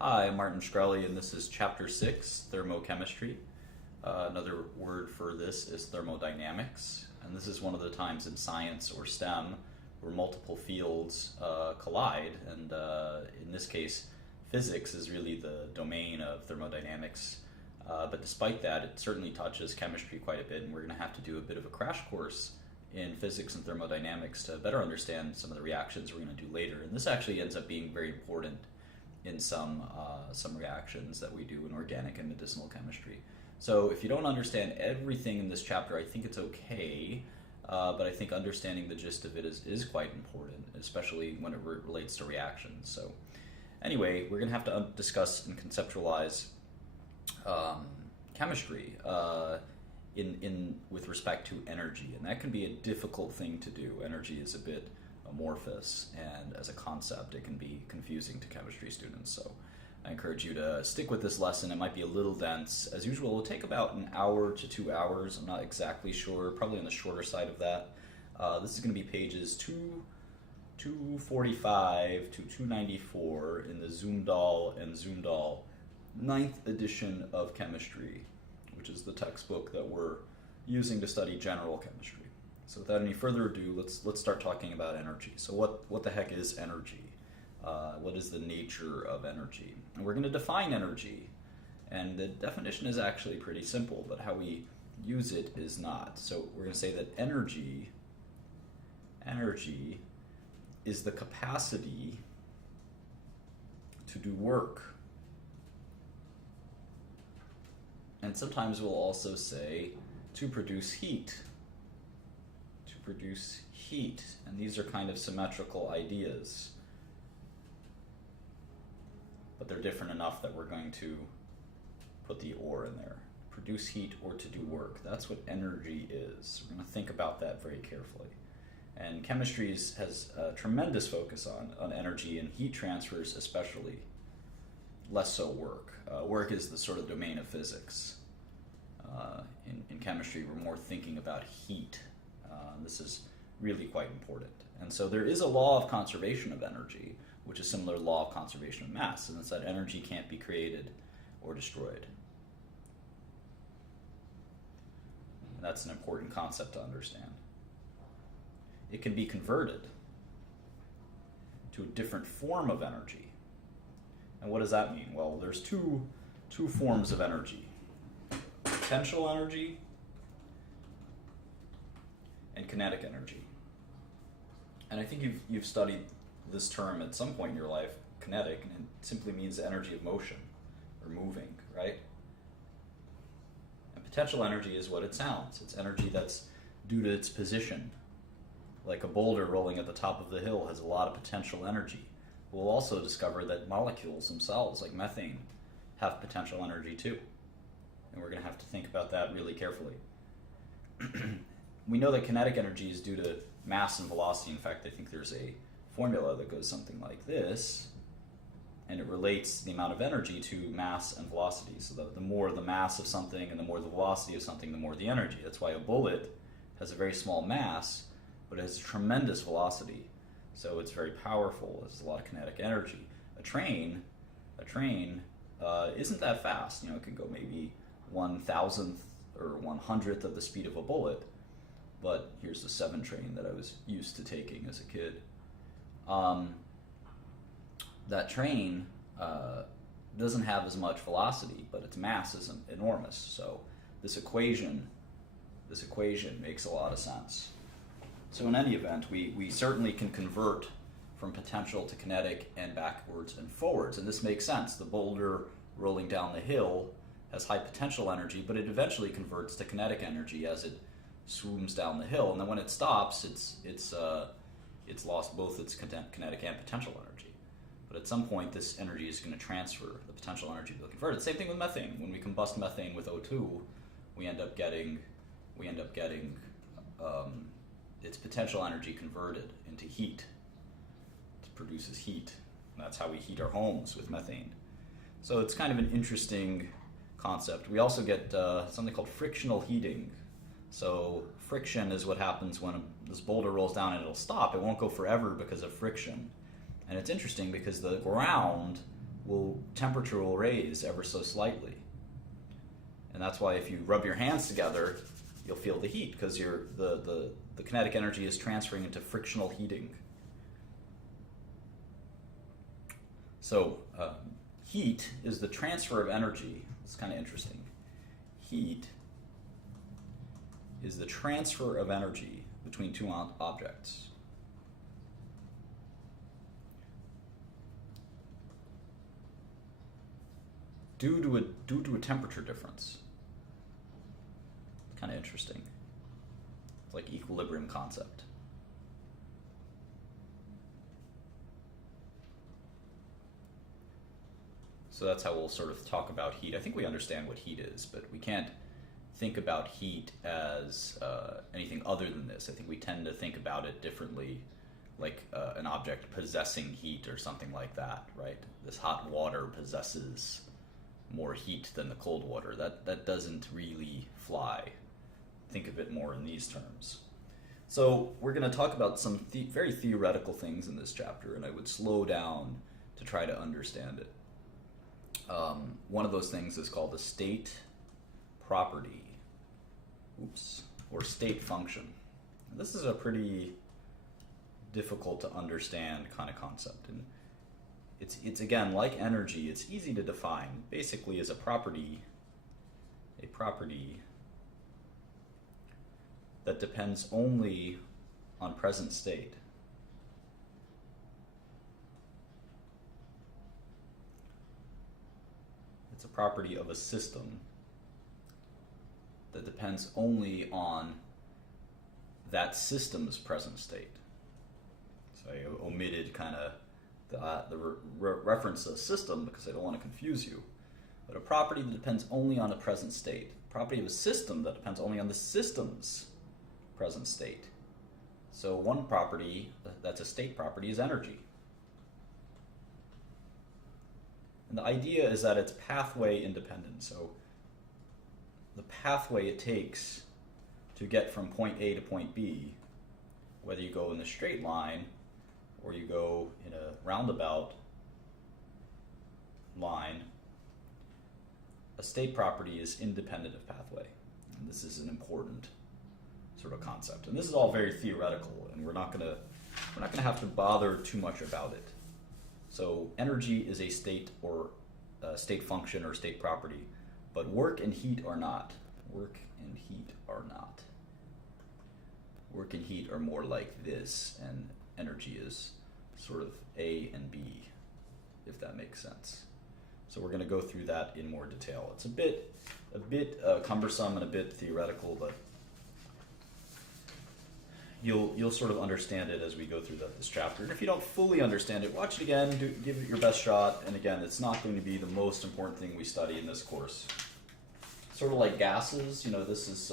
Hi, I'm Martin Shkreli, and this is Chapter 6, Thermochemistry. Another word for this is thermodynamics, and this is one of the times in science or STEM where multiple fields collide, and in this case, physics is really the domain of thermodynamics. But despite that, it certainly touches chemistry quite a bit, and we're going to have to do a bit of a crash course in physics and thermodynamics to better understand some of the reactions we're going to do later. And this actually ends up being very important in some reactions that we do in organic and medicinal chemistry. So if you don't understand everything in this chapter, I think it's okay, but I think understanding the gist of it is quite important, especially when it relates to reactions. So anyway, we're going to have to discuss and conceptualize chemistry with respect to energy, and that can be a difficult thing to do. Energy is a bit amorphous, and as a concept it can be confusing to chemistry students, so I encourage you to stick with this lesson. It might be a little dense. As usual, it will take about an hour to 2 hours. I'm not exactly sure, probably on the shorter side of that. This is going to be pages 245 to 294 in the Zoomdahl and Zoomdahl 9th edition of chemistry, which is the textbook that we're using to study general chemistry. So without any further ado, let's start talking about energy. So what the heck is energy? What is the nature of energy? And we're going to define energy, and the definition is actually pretty simple, but how we use it is not. So we're going to say that energy is the capacity to do work. And sometimes we'll also say to produce heat. And these are kind of symmetrical ideas, but they're different enough that we're going to put the or in there. Produce heat or to do work. That's what energy is. We're going to think about that very carefully. And chemistry has a tremendous focus on energy, and heat transfers especially, less so work. Work is the sort of domain of physics. In chemistry, we're more thinking about heat. This is really quite important. And so there is a law of conservation of energy, which is similar to law of conservation of mass, and it's that energy can't be created or destroyed. And that's an important concept to understand. It can be converted to a different form of energy. And what does that mean? Well, there's two forms of energy: potential energy and kinetic energy. And I think you've studied this term at some point in your life, kinetic, and it simply means the energy of motion or moving, right? And potential energy is what it sounds. It's energy that's due to its position. Like a boulder rolling at the top of the hill has a lot of potential energy. We'll also discover that molecules themselves, like methane, have potential energy too. And we're going to have to think about that really carefully. We know that kinetic energy is due to mass and velocity. In fact, I think there's a formula that goes something like this, and it relates the amount of energy to mass and velocity. So the more the mass of something and the more the velocity of something, the more the energy. That's why a bullet has a very small mass, but it has a tremendous velocity. So it's very powerful. There's a lot of kinetic energy. A train isn't that fast. It could go maybe 1,000th or 100th of the speed of a bullet. But here's the 7 train that I was used to taking as a kid. That train doesn't have as much velocity, but its mass is enormous. So this equation makes a lot of sense. So in any event, we certainly can convert from potential to kinetic and backwards and forwards, and this makes sense. The boulder rolling down the hill has high potential energy, but it eventually converts to kinetic energy as it swooms down the hill, and then when it stops, it's lost both its kinetic and potential energy. But at some point, this energy is going to transfer. The potential energy will convert it. Same thing with methane. When we combust methane with O2, we end up getting its potential energy converted into heat. It produces heat. And that's how we heat our homes, with methane. So it's kind of an interesting concept. We also get something called frictional heating. So friction is what happens when this boulder rolls down and it'll stop. It won't go forever because of friction. And it's interesting because the ground will temperature will raise ever so slightly. And that's why if you rub your hands together, you'll feel the heat, because the kinetic energy is transferring into frictional heating. So heat is the transfer of energy. It's kind of interesting. Heat is the transfer of energy between two objects. Due to a temperature difference. Kind of interesting. It's like equilibrium concept. So that's how we'll sort of talk about heat. I think we understand what heat is, but we can't think about heat as anything other than this. I think we tend to think about it differently, like an object possessing heat or something like that, right? This hot water possesses more heat than the cold water. That doesn't really fly. Think of it more in these terms. So we're going to talk about some very theoretical things in this chapter, and I would slow down to try to understand it. One of those things is called a state property, or state function. This is a pretty difficult to understand kind of concept, and it's again, like energy, it's easy to define. Basically, is a property that depends only on present state. It's a property of a system that depends only on that system's present state. So I omitted kind of the reference to a system because I don't want to confuse you. But a property that depends only on a present state. A property of a system that depends only on the system's present state. So one property that's a state property is energy. And the idea is that it's pathway independent. So the pathway it takes to get from point A to point B, whether you go in a straight line or you go in a roundabout line, a state property is independent of pathway. And this is an important sort of concept. And this is all very theoretical, and we're not gonna have to bother too much about it. So energy is a state or state function or state property, but work and heat are not. Work and heat are not. Work and heat are more like this, and energy is sort of A and B, if that makes sense. So we're going to go through that in more detail. It's a bit cumbersome and a bit theoretical, but you'll sort of understand it as we go through this chapter. And if you don't fully understand it, watch it again, give it your best shot. And again, it's not going to be the most important thing we study in this course. Sort of like gases, this is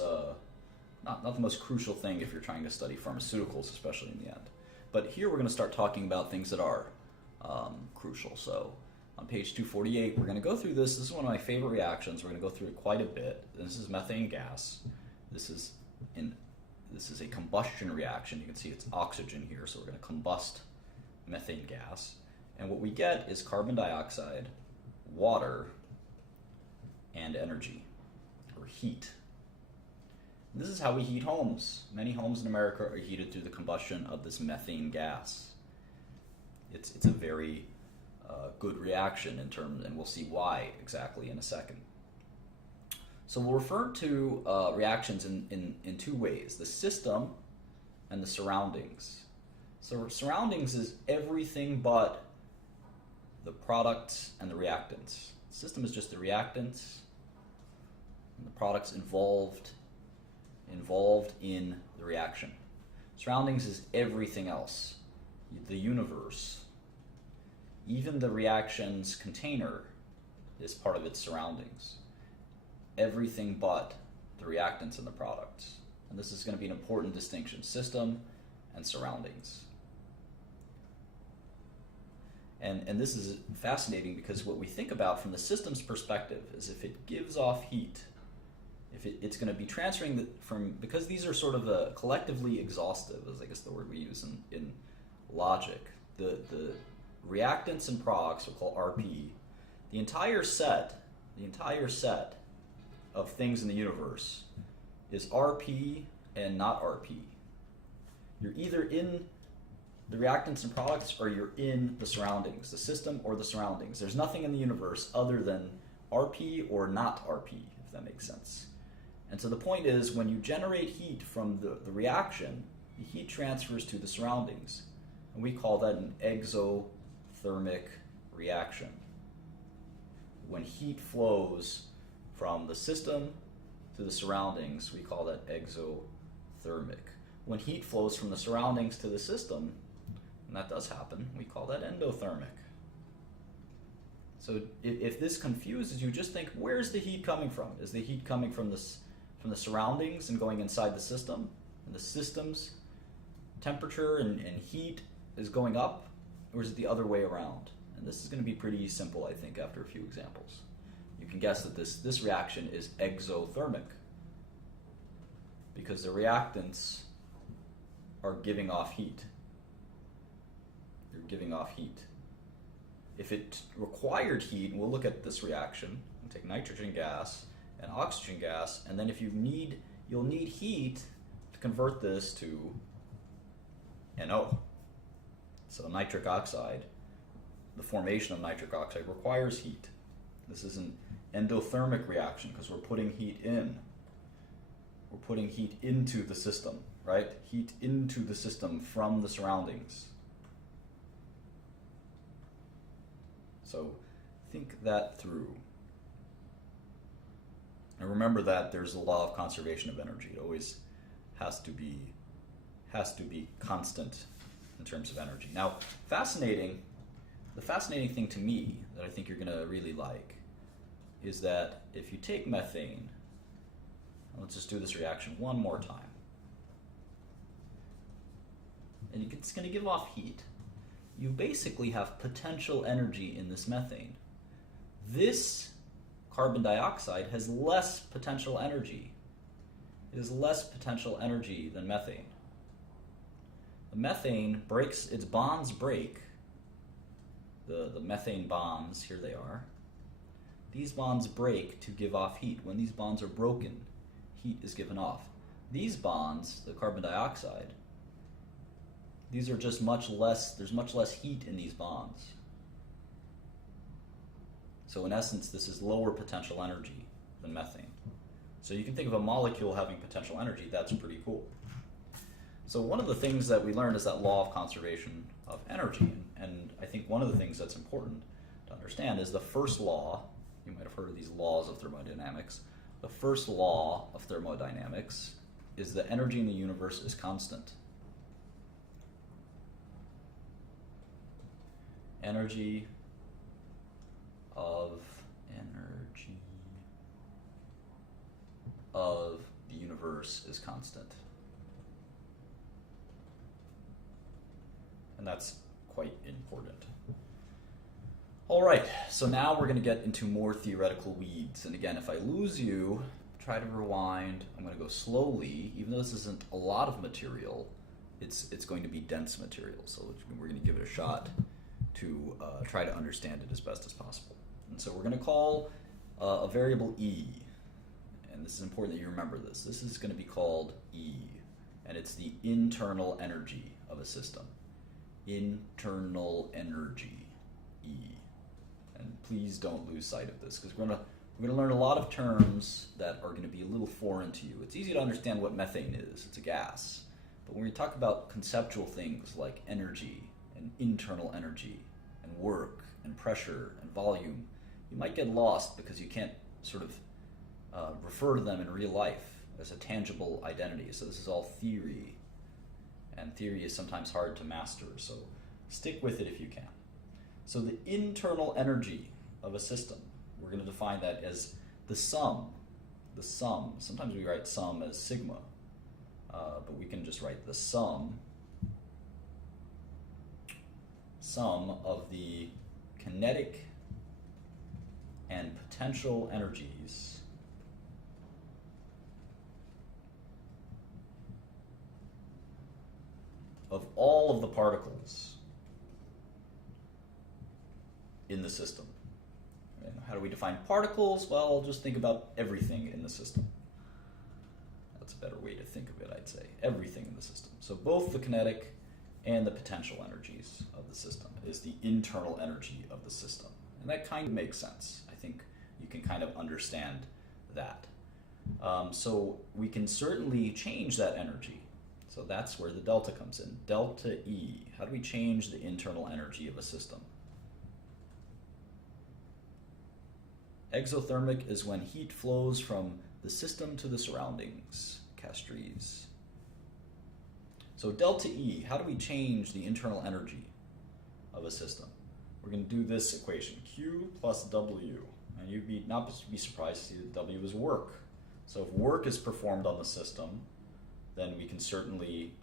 not the most crucial thing if you're trying to study pharmaceuticals, especially in the end. But here we're going to start talking about things that are crucial. So on page 248, we're going to go through this. This is one of my favorite reactions. We're going to go through it quite a bit. This is methane gas. This is a combustion reaction. You can see it's oxygen here, so we're going to combust methane gas. And what we get is carbon dioxide, water, and energy, or heat. And this is how we heat homes. Many homes in America are heated through the combustion of this methane gas. It's a very good reaction in terms, and we'll see why exactly in a second. So we'll refer to reactions in two ways, the system and the surroundings. So surroundings is everything but the products and the reactants. The system is just the reactants and the products involved in the reaction. Surroundings is everything else, the universe. Even the reaction's container is part of its surroundings. Everything but the reactants and the products. And this is going to be an important distinction, system and surroundings. And this is fascinating because what we think about from the system's perspective is if it gives off heat, if it's going to be transferring because these are sort of collectively exhaustive, is I guess the word we use in logic. The reactants and products, we call RP, the entire set of things in the universe is RP and not RP. You're either in the reactants and products or you're in the surroundings, the system or the surroundings. There's nothing in the universe other than RP or not RP, if that makes sense. And so the point is, when you generate heat from the reaction, the heat transfers to the surroundings. And we call that an exothermic reaction. When heat flows from the system to the surroundings, we call that exothermic. When heat flows from the surroundings to the system, and that does happen, we call that endothermic. So if this confuses you, just think, where's the heat coming from? Is the heat coming from the surroundings and going inside the system? And the system's temperature and heat is going up? Or is it the other way around? And this is going to be pretty simple, I think, after a few examples. You can guess that this reaction is exothermic because the reactants are giving off heat. They're giving off heat. If it required heat, and we'll look at this reaction, we'll take nitrogen gas and oxygen gas, and then if you'll need heat to convert this to NO. So nitric oxide, the formation of nitric oxide requires heat. This is an endothermic reaction because we're putting heat in. We're putting heat into the system, right? Heat into the system from the surroundings. So think that through. And remember that there's a law of conservation of energy. It always has to be constant in terms of energy. Now, the fascinating thing to me that I think you're going to really like is that if you take methane, let's just do this reaction one more time, and it's going to give off heat. You basically have potential energy in this methane. This carbon dioxide has less potential energy. It has less potential energy than methane. The methane breaks, its bonds break. The methane bonds, here they are. These bonds break to give off heat. When these bonds are broken, heat is given off. These bonds, the carbon dioxide, these are just there's much less heat in these bonds. So in essence, this is lower potential energy than methane. So you can think of a molecule having potential energy. That's pretty cool. So one of the things that we learned is that law of conservation of energy. And I think one of the things that's important to understand is the first law. You might have heard of these laws of thermodynamics. The first law of thermodynamics is that energy in the universe is constant. Energy of the universe is constant. And that's quite important. All right, so now we're going to get into more theoretical weeds. And again, if I lose you, try to rewind. I'm going to go slowly. Even though this isn't a lot of material, it's going to be dense material. So we're going to give it a shot to try to understand it as best as possible. And so we're going to call a variable E. And this is important that you remember this. This is going to be called E. And it's the internal energy of a system. Internal energy, E. And please don't lose sight of this, because we're going to learn a lot of terms that are going to be a little foreign to you. It's easy to understand what methane is. It's a gas. But when we talk about conceptual things like energy and internal energy and work and pressure and volume, you might get lost because you can't sort of refer to them in real life as a tangible identity. So this is all theory, and theory is sometimes hard to master, so stick with it if you can. So the internal energy of a system, we're going to define that as the sum. Sometimes we write sum as sigma, but we can just write the sum of the kinetic and potential energies of all of the particles in the system. Okay? How do we define particles? Well, just think about everything in the system. That's a better way to think of it, I'd say. Everything in the system. So both the kinetic and the potential energies of the system is the internal energy of the system. And that kind of makes sense. I think you can kind of understand that. So we can certainly change that energy. So that's where the delta comes in. Delta E. How do we change the internal energy of a system? Exothermic is when heat flows from the system to the surroundings. Castries. So delta E, how do we change the internal energy of a system? We're going to do this equation, Q plus W. And you'd not be surprised to see that W is work. So if work is performed on the system, then we can certainly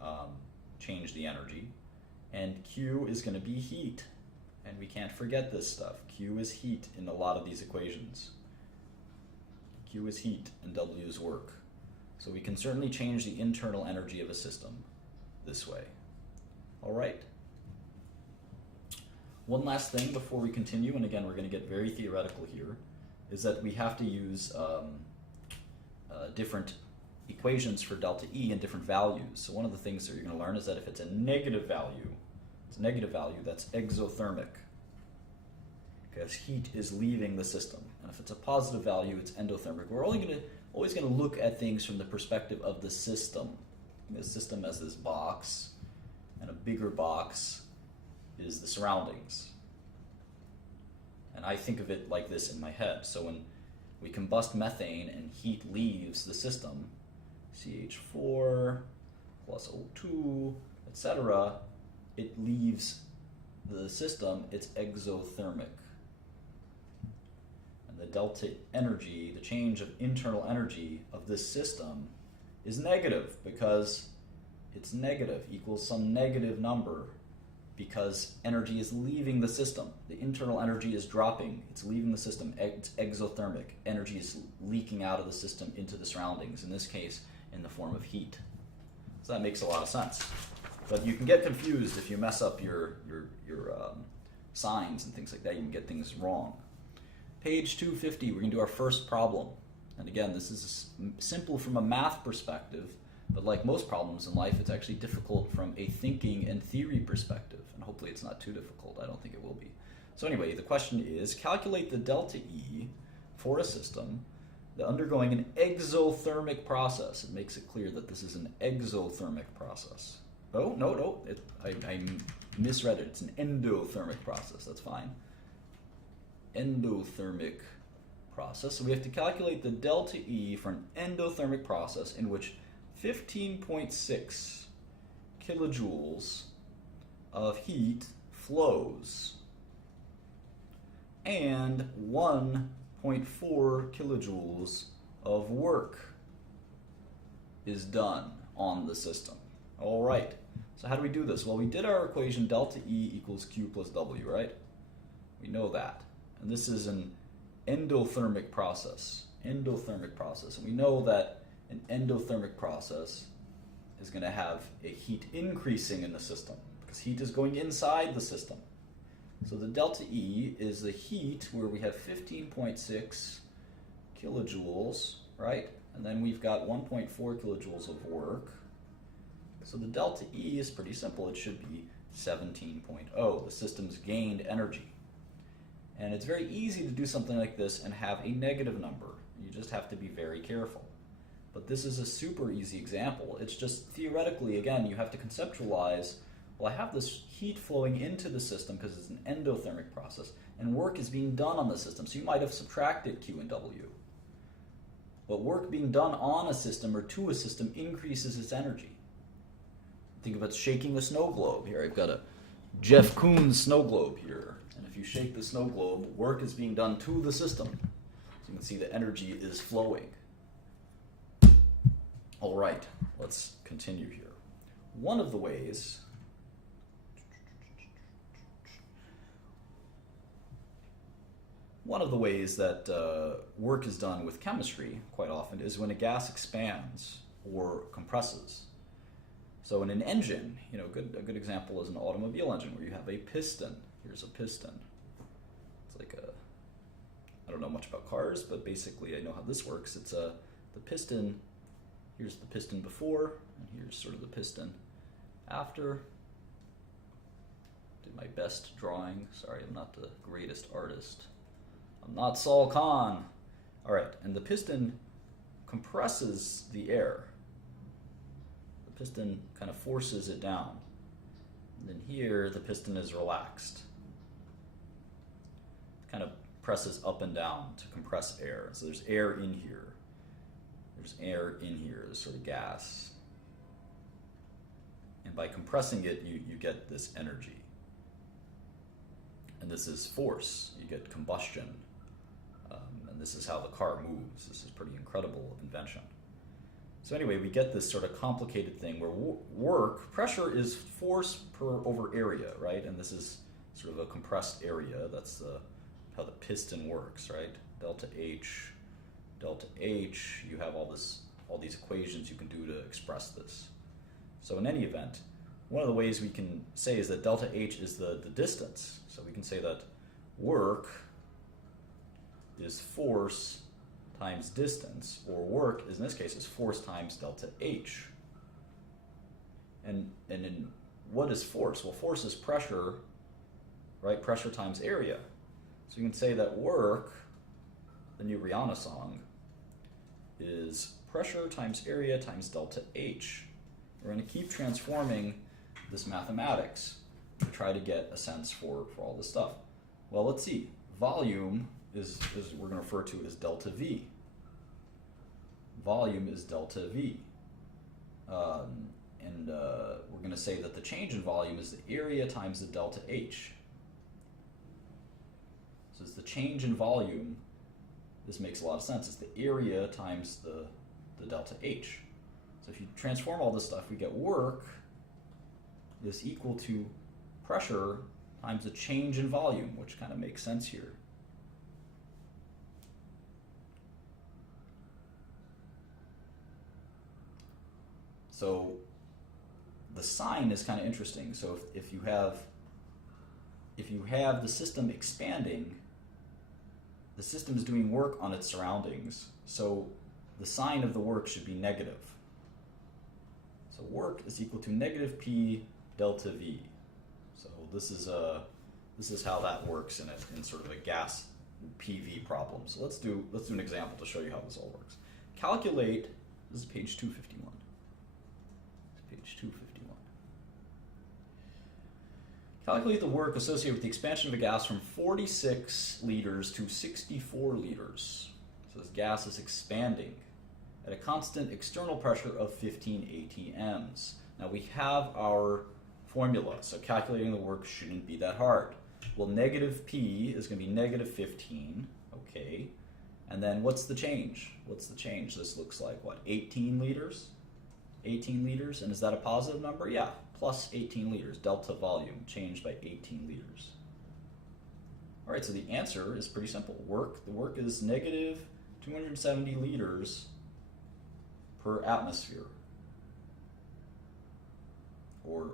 change the energy. And Q is going to be heat. And we can't forget this stuff. Q is heat in a lot of these equations. Q is heat and W is work. So we can certainly change the internal energy of a system this way. All right. One last thing before we continue, and again, we're going to get very theoretical here, is that we have to use different equations for delta E and different values. So one of the things that you're going to learn is that if it's a negative value, that's exothermic, because heat is leaving the system. And if it's a positive value, it's endothermic. We're always going to look at things from the perspective of the system. The system as this box, and a bigger box is the surroundings. And I think of it like this in my head. So when we combust methane and heat leaves the system, CH4 plus O2, etc., it leaves the system, it's exothermic. And the delta energy, the change of internal energy of this system, is negative, because it's negative equals some negative number, because energy is leaving the system. The internal energy is dropping. It's leaving the system. It's exothermic. Energy is leaking out of the system into the surroundings, in this case, in the form of heat. So that makes a lot of sense. But you can get confused if you mess up your signs and things like that. You can get things wrong. Page 250, we're going to do our first problem. And again, this is simple from a math perspective, but like most problems in life, it's actually difficult from a thinking and theory perspective. And hopefully it's not too difficult. I don't think it will be. So anyway, the question is, calculate the delta E for a system that undergoing an exothermic process. It makes it clear that this is an exothermic process. Oh, no, I misread it. It's an endothermic process. That's fine. Endothermic process. So we have to calculate the delta E for an endothermic process in which 15.6 kilojoules of heat flows and 1.4 kilojoules of work is done on the system. All right. So how do we do this? Well, we did our equation delta E equals Q plus W, right? We know that. And this is an endothermic process. Endothermic process. And we know that an endothermic process is going to have a heat increasing in the system, because heat is going inside the system. So the delta E is the heat, where we have 15.6 kilojoules, right? And then we've got 1.4 kilojoules of work. So the delta E is pretty simple. It should be 17.0. The system's gained energy. And it's very easy to do something like this and have a negative number. You just have to be very careful. But this is a super easy example. It's just theoretically, again, you have to conceptualize, well, I have this heat flowing into the system because it's an endothermic process, and work is being done on the system. So you might have subtracted Q and W. But work being done on a system or to a system increases its energy. Think of it shaking the snow globe. Here, I've got a Jeff Koons snow globe here. And if you shake the snow globe, work is being done to the system. So you can see the energy is flowing. All right, let's continue here. One of the ways that work is done with chemistry quite often is when a gas expands or compresses. So in an engine, a good example is an automobile engine where you have a piston. Here's a piston. It's like a, much about cars, but basically I know how this works. It's the piston, here's the piston before, and here's sort of the piston after. Did my best drawing. Sorry, I'm not the greatest artist. I'm not Saul Khan. All right, and the piston compresses the air. The piston kind of forces it down. And then here, the piston is relaxed. It kind of presses up and down to compress air. So there's air in here. There's air in here, there's sort of gas. And by compressing it, you get this energy. And this is force. You get combustion. And this is how the car moves. This is a pretty incredible invention. So anyway, we get this sort of complicated thing where pressure is force over area, right? And this is sort of a compressed area. That's how the piston works, right? Delta H, you have all these equations you can do to express this. So in any event, one of the ways we can say is that delta H is the distance. So we can say that work is force times distance, or work is, in this case, is force times delta H. And in what is force? Well, force is pressure, right? Pressure times area. So you can say that work, the new Rihanna song, is pressure times area times delta H. We're going to keep transforming this mathematics to try to get a sense for all this stuff. Well, let's see. Volume is we're going to refer to as delta V. Volume is delta V. We're going to say that the change in volume is the area times the delta H. So it's the change in volume. This makes a lot of sense. It's the area times the delta H. So if you transform all this stuff, we get work is equal to pressure times the change in volume, which kind of makes sense here. So the sign is kind of interesting. So if you have the system expanding, the system is doing work on its surroundings. So the sign of the work should be negative. So work is equal to negative P delta V. So this is how that works in sort of a gas PV problem. So let's do an example to show you how this all works. Calculate. This is page 251. Page 251. Calculate the work associated with the expansion of a gas from 46 liters to 64 liters. So this gas is expanding at a constant external pressure of 15 atms. Now we have our formula, so calculating the work shouldn't be that hard. Well, negative P is going to be negative 15, okay. And then what's the change? What's the change? This looks like what, 18 liters? 18 liters, and is that a positive number? Yeah, plus 18 liters, delta volume, changed by 18 liters. All right, so the answer is pretty simple. The work is negative 270 liters per atmosphere, or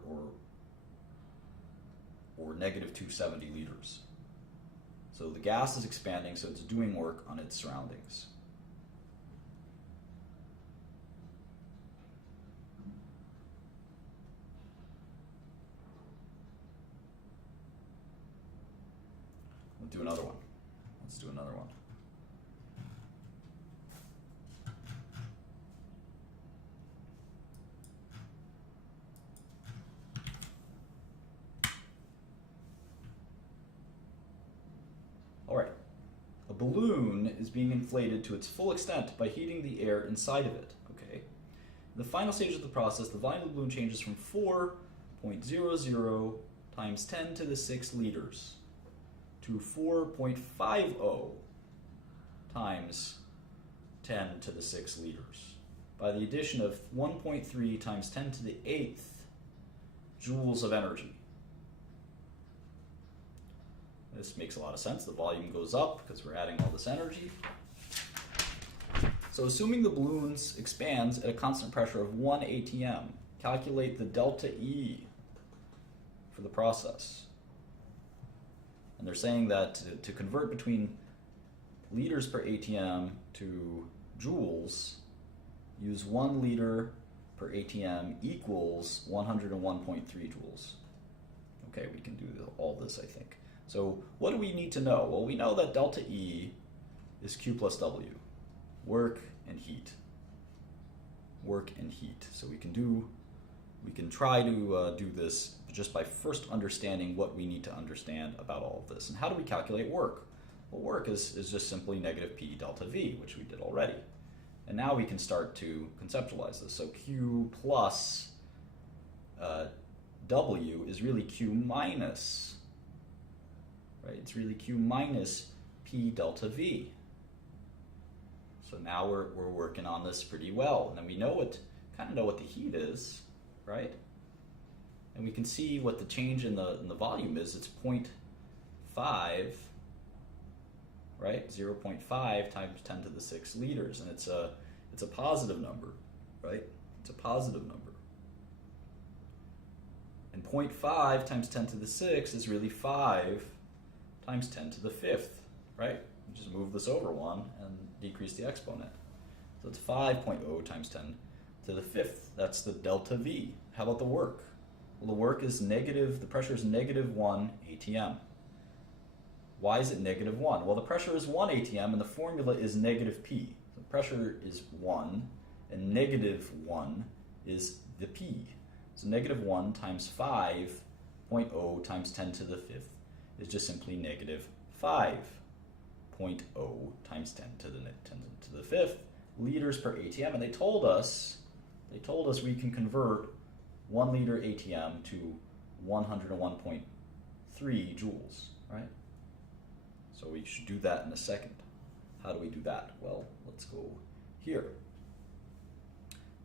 negative 270 liters. So the gas is expanding, so it's doing work on its surroundings. We'll do another one. Let's do another one. All right. A balloon is being inflated to its full extent by heating the air inside of it. Okay. In the final stage of the process, the volume of the balloon changes from 4.00 times 10 to the 6 liters to 4.50 times 10 to the 6 liters by the addition of 1.3 times 10 to the 8th joules of energy. This makes a lot of sense. The volume goes up because we're adding all this energy. So assuming the balloon expands at a constant pressure of 1 atm, calculate the delta E for the process. And they're saying that to convert between liters per ATM to joules, use 1 liter per ATM equals 101.3 joules. Okay, we can do all this, I think. So what do we need to know? Well, we know that delta E is Q plus W, work and heat. Work and heat. So we can try to do this just by first understanding what we need to understand about all of this. And how do we calculate work? Well, work is just simply negative P delta V, which we did already. And now we can start to conceptualize this. So Q plus W is really Q minus, right? It's really Q minus P delta V. So now we're working on this pretty well. And then we kind of know what the heat is, right? And we can see what the change in the volume is. It's 0.5, right? 0.5 times 10 to the 6 liters, and it's a positive number, right? It's a positive number. And 0.5 times 10 to the 6 is really 5 times 10 to the 5th, right? You just move this over 1 and decrease the exponent. So it's 5.0 times 10 to the 5th. That's the delta V. How about the work? Well, the work is negative, the pressure is negative 1 ATM. Why is it negative 1? Well, the pressure is 1 ATM and the formula is negative P. So pressure is 1 and negative 1 is the P. So negative 1 times 5.0 times 10 to the 5th is just simply negative 5.0 times 10 to the 5th liters per ATM. And they told us we can convert 1 liter ATM to 101.3 joules, right? So we should do that in a second. How do we do that? Well, let's go here.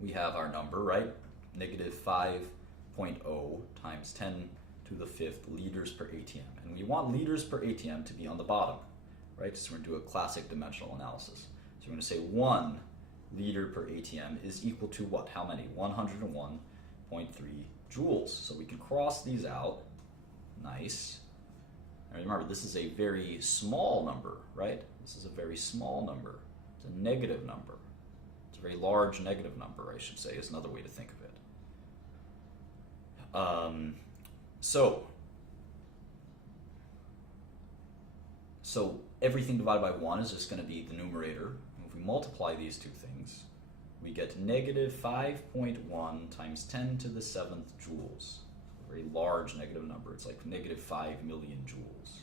We have our number, right? Negative 5.0 times 10 to the 5th liters per ATM. And we want liters per ATM to be on the bottom, right? So we're going to do a classic dimensional analysis. So we're going to say 1 liter per ATM is equal to what? How many? 101.3 joules. So we can cross these out. Nice. And remember, this is a very small number, right? This is a very small number. It's a negative number. It's a very large negative number, I should say, is another way to think of it. So everything divided by 1 is just going to be the numerator. And if we multiply these two things, we get negative 5.1 times 10 to the 7th joules. A very large negative number. It's like negative 5 million joules.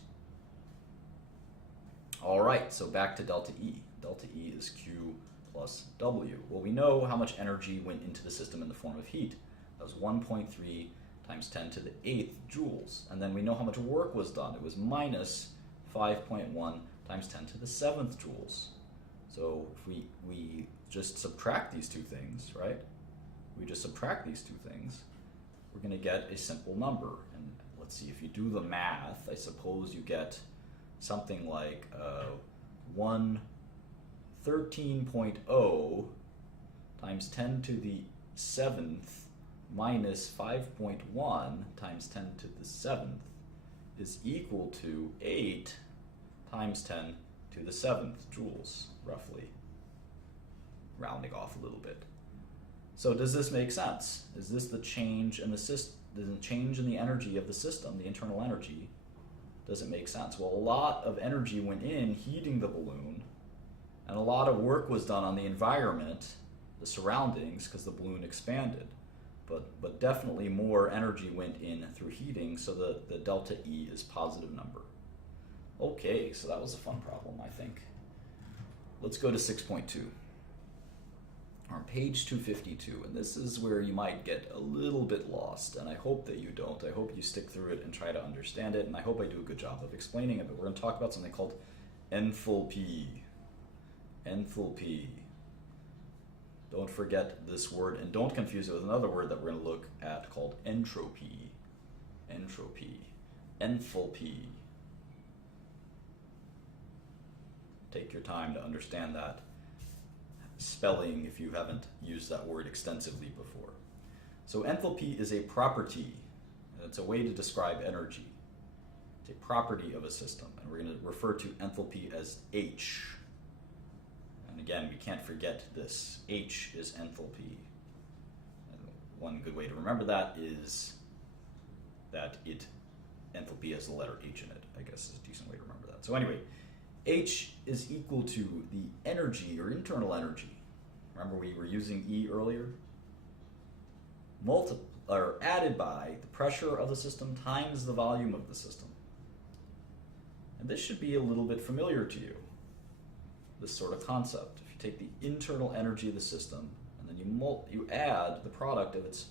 All right, so back to delta E. Delta E is Q plus W. Well, we know how much energy went into the system in the form of heat. That was 1.3 times 10 to the 8th joules. And then we know how much work was done. It was minus 5.1 times 10 to the 7th joules. So if we just subtract these two things, right? We just subtract these two things, we're going to get a simple number. And let's see, if you do the math, I suppose you get something like 113.0 times 10 to the 7th minus 5.1 times 10 to the 7th is equal to 8 times 10 to the 7th joules, roughly, rounding off a little bit. So does this make sense? Is this the change in the system? The change in the energy of the system, the internal energy? Does it make sense? Well, a lot of energy went in heating the balloon, and a lot of work was done on the environment, the surroundings, because the balloon expanded. But definitely more energy went in through heating, so the delta E is positive number. Okay, so that was a fun problem, I think. Let's go to 6.2. On page 252, and this is where you might get a little bit lost, and I hope that you don't. I hope you stick through it and try to understand it, and I hope I do a good job of explaining it, but we're going to talk about something called enthalpy. Enthalpy. Don't forget this word, and don't confuse it with another word that we're going to look at called entropy. Entropy. Enthalpy. Take your time to understand that spelling if you haven't used that word extensively before. So enthalpy is a property. It's a way to describe energy. It's a property of a system, and we're going to refer to enthalpy as H. And again, we can't forget this. H is enthalpy. And one good way to remember that is that enthalpy has the letter H in it, I guess is a decent way to remember that. So anyway, H is equal to the energy or internal energy. Remember we were using E earlier? Added by the pressure of the system times the volume of the system. And this should be a little bit familiar to you, this sort of concept. If you take the internal energy of the system and then you add the product of its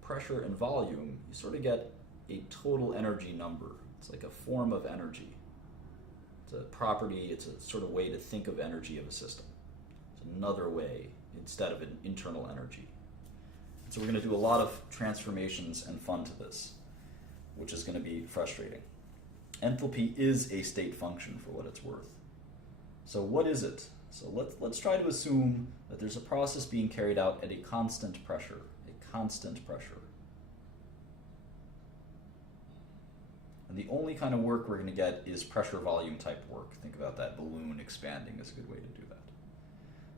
pressure and volume, you sort of get a total energy number. It's like a form of energy. It's a property, it's a sort of way to think of energy of a system. It's another way instead of an internal energy. So we're going to do a lot of transformations and fun to this, which is going to be frustrating. Enthalpy is a state function for what it's worth. So what is it? So let's try to assume that there's a process being carried out at a constant pressure. A constant pressure. And the only kind of work we're going to get is pressure volume type work. Think about that. Balloon expanding is a good way to do that.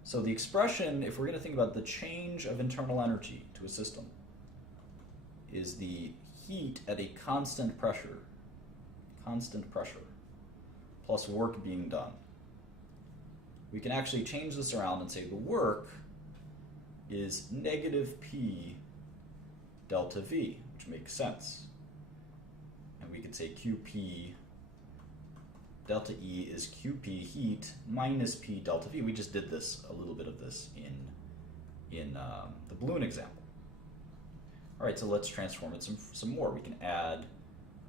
So the expression, if we're going to think about the change of internal energy to a system, is the heat at a constant pressure, plus work being done. We can actually change this around and say the work is negative P delta V, which makes sense. And we could say QP delta E is QP heat minus P delta V. We just did this, a little bit of this in the balloon example. All right, so let's transform it some more. We can add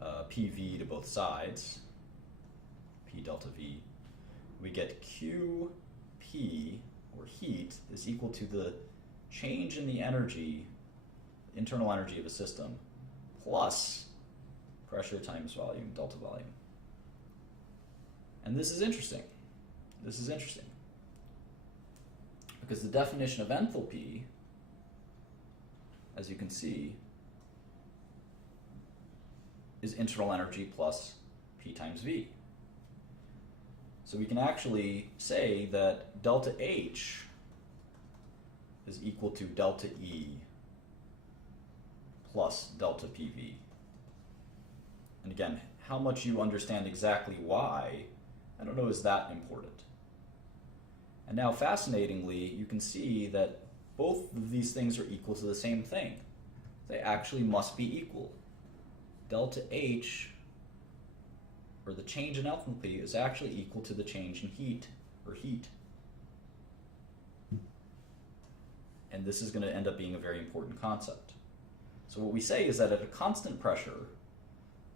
PV to both sides, P delta V. We get QP, or heat, is equal to the change in the energy, internal energy of a system, plus pressure times volume, delta volume. And this is interesting. This is interesting. Because the definition of enthalpy, as you can see, is internal energy plus P times V. So we can actually say that delta H is equal to delta E plus delta PV. And again, how much you understand exactly why, I don't know is that important. And now fascinatingly, you can see that both of these things are equal to the same thing. They actually must be equal. Delta H, or the change in enthalpy, is actually equal to the change in heat, or heat. And this is going to end up being a very important concept. So what we say is that at a constant pressure,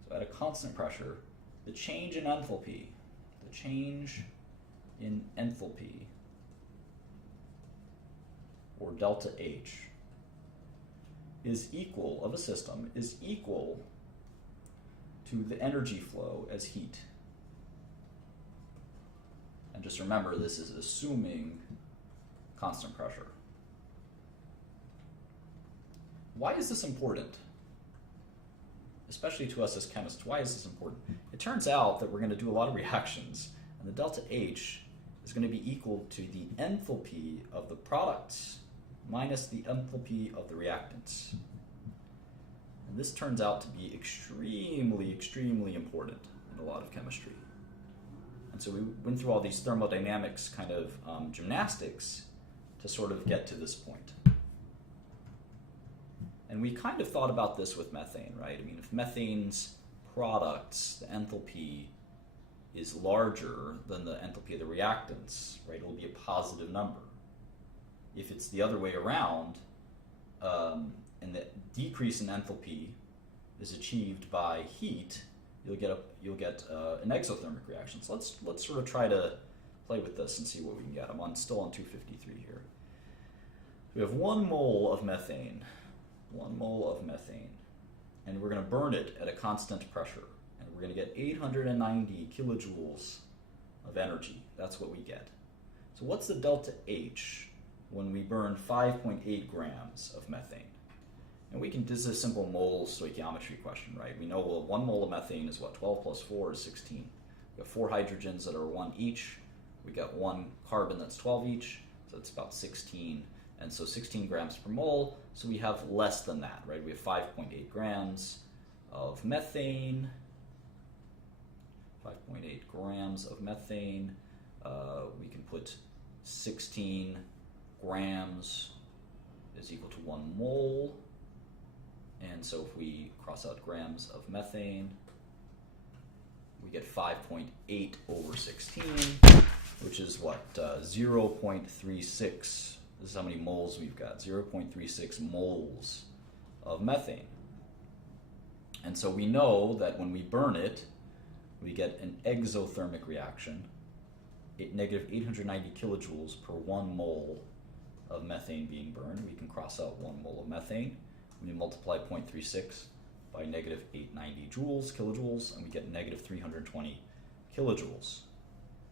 the change in enthalpy, or delta H, is equal, of a system, is equal to the energy flow as heat. And just remember, this is assuming constant pressure. Why is this important? Especially to us as chemists, why is this important? It turns out that we're going to do a lot of reactions, and the delta H is going to be equal to the enthalpy of the products minus the enthalpy of the reactants. And this turns out to be extremely, extremely important in a lot of chemistry. And so we went through all these thermodynamics kind of gymnastics to sort of get to this point. And we kind of thought about this with methane, right? I mean, if methane's products, the enthalpy is larger than the enthalpy of the reactants, right, it'll be a positive number. If it's the other way around, and the decrease in enthalpy is achieved by heat, you'll get an exothermic reaction. So let's sort of try to play with this and see what we can get. I'm still on 253 here. We have 1 mole of methane. 1 mole of methane, and we're going to burn it at a constant pressure, and we're going to get 890 kilojoules of energy. That's what we get. So what's the delta H when we burn 5.8 grams of methane? And this is a simple mole stoichiometry question, right? We know, well, 1 mole of methane is what? 12 plus 4 is 16. We have 4 hydrogens that are 1 each. We got 1 carbon that's 12 each, so it's about 16. And so 16 grams per mole, so we have less than that, right? We have 5.8 grams of methane. 5.8 grams of methane. We can put 16 grams is equal to 1 mole. And so if we cross out grams of methane, we get 5.8 over 16, which is what? 0.36. This is how many moles we've got. 0.36 moles of methane. And so we know that when we burn it, we get an exothermic reaction, negative 890 kilojoules per 1 mole of methane being burned. We can cross out 1 mole of methane. We multiply 0.36 by negative 890 kilojoules, and we get negative 320 kilojoules.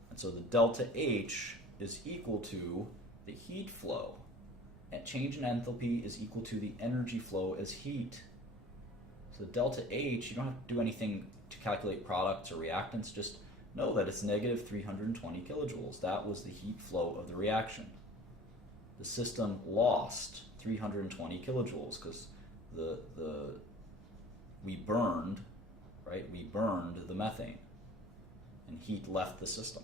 And so the delta H is equal to the heat flow. And change in enthalpy is equal to the energy flow as heat. So delta H, you don't have to do anything to calculate products or reactants, just know that it's negative 320 kilojoules. That was the heat flow of the reaction. The system lost 320 kilojoules because we burned, right? We burned the methane, and heat left the system.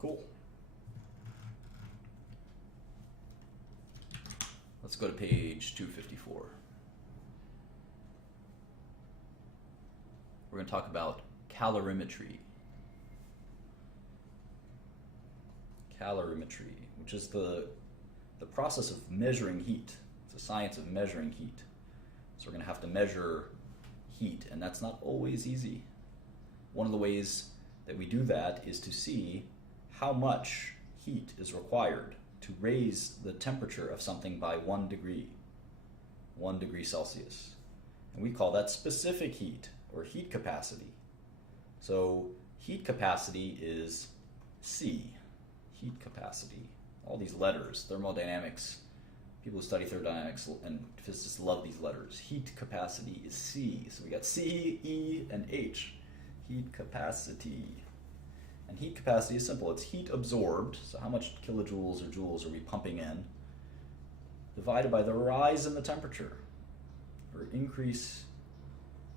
Cool. Let's go to page 254. We're going to talk about calorimetry. Calorimetry, which is the process of measuring heat. It's a science of measuring heat. So we're going to have to measure heat, and that's not always easy. One of the ways that we do that is to see how much heat is required to raise the temperature of something by 1 degree Celsius. And we call that specific heat, or heat capacity. So heat capacity is C, heat capacity. All these letters, thermodynamics, people who study thermodynamics and physicists love these letters. Heat capacity is C. So we got C, E, and H, heat capacity. And heat capacity is simple. It's heat absorbed, so how much kilojoules or joules are we pumping in, divided by the rise in the temperature, or increase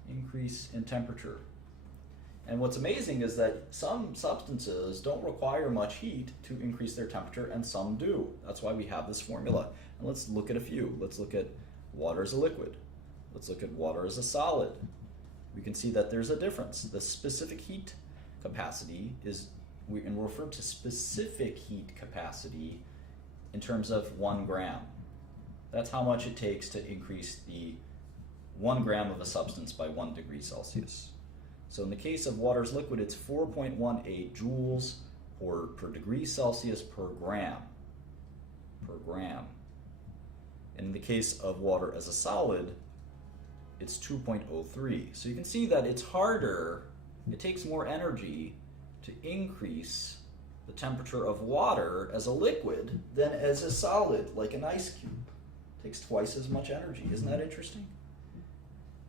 in temperature. And what's amazing is that some substances don't require much heat to increase their temperature, and some do. That's why we have this formula. And let's look at a few. Let's look at water as a liquid. Let's look at water as a solid. We can see that there's a difference. The specific heat capacity we're referred to specific heat capacity in terms of 1 gram. That's how much it takes to increase the 1 gram of a substance by 1 degree Celsius. So in the case of water as liquid, it's 4.18 joules per degree Celsius per gram. And in the case of water as a solid, it's 2.03. So you can see that it's harder, it takes more energy to increase the temperature of water as a liquid than as a solid, like an ice cube. It takes twice as much energy. Isn't that interesting?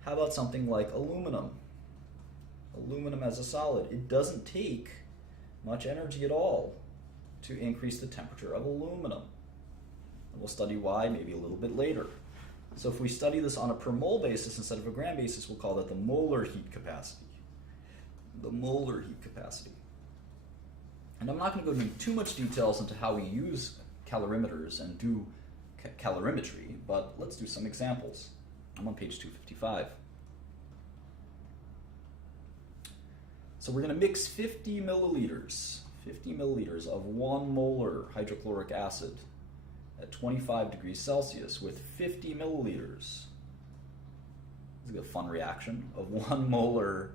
How about something like aluminum? Aluminum as a solid. It doesn't take much energy at all to increase the temperature of aluminum. And we'll study why maybe a little bit later. So if we study this on a per mole basis instead of a gram basis, we'll call that the molar heat capacity. The molar heat capacity. And I'm not going to go into too much details into how we use calorimeters and do calorimetry, but let's do some examples. I'm on page 255. So we're going to mix 50 milliliters of 1 molar hydrochloric acid at 25 degrees Celsius with 50 milliliters. This is a fun reaction of 1 molar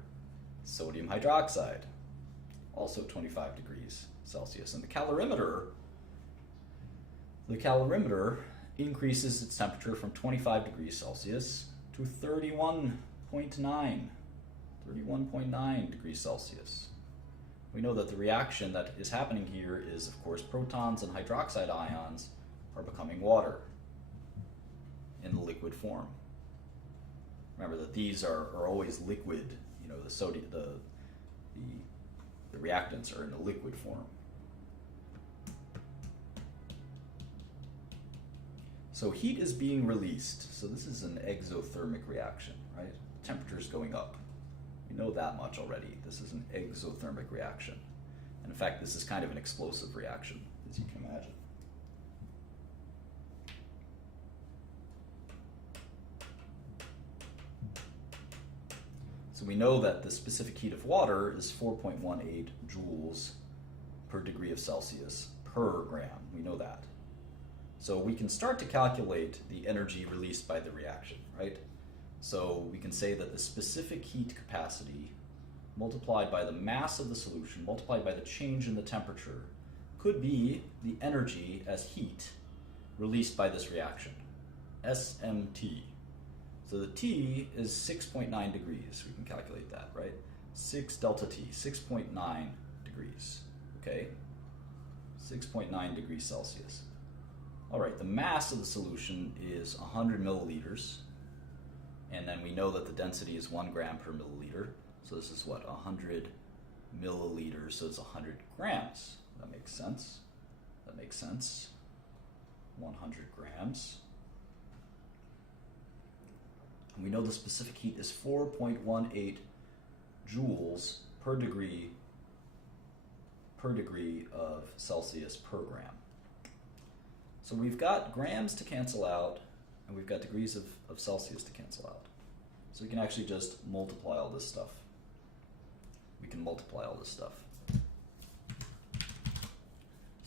sodium hydroxide, also 25 degrees Celsius. And the calorimeter increases its temperature from 25 degrees Celsius to 31.9 degrees Celsius. we know that the reaction that is happening here is, of course, protons and hydroxide ions are becoming water in the liquid form. Remember that these are always liquid. You know, the sodium, the reactants are in a liquid form. So heat is being released. So this is an exothermic reaction, right? The temperature is going up. We know that much already. This is an exothermic reaction. And in fact, this is kind of an explosive reaction, as you can imagine. So we know that the specific heat of water is 4.18 joules per degree of Celsius per gram. We know that. So we can start to calculate the energy released by the reaction, right? So we can say that the specific heat capacity multiplied by the mass of the solution multiplied by the change in the temperature could be the energy as heat released by this reaction, SMT. So the T is 6.9 degrees. We can calculate that, right? 6 delta T, 6.9 degrees, okay? 6.9 degrees Celsius. All right, the mass of the solution is 100 milliliters, and then we know that the density is 1 gram per milliliter. So this is what, 100 milliliters, so it's 100 grams. That makes sense. That makes sense. 100 grams. And we know the specific heat is 4.18 joules per degree of Celsius per gram. So we've got grams to cancel out, and we've got degrees of Celsius to cancel out. So we can actually just multiply all this stuff. We can multiply all this stuff.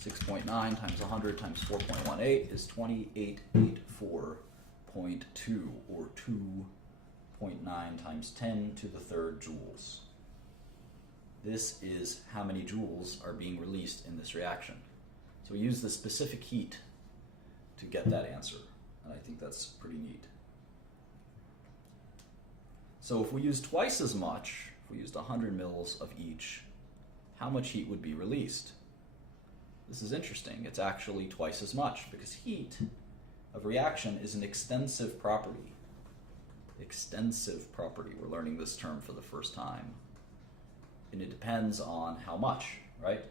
6.9 times 100 times 4.18 is 2884.2, or 2.9 times 10 to the third joules. This is how many joules are being released in this reaction. So we use the specific heat to get that answer, and I think that's pretty neat. So if we use twice as much, if we used 100 mils of each, how much heat would be released? This is interesting. It's actually twice as much, because heat of reaction is an extensive property. Extensive property. We're learning this term for the first time. And it depends on how much, right?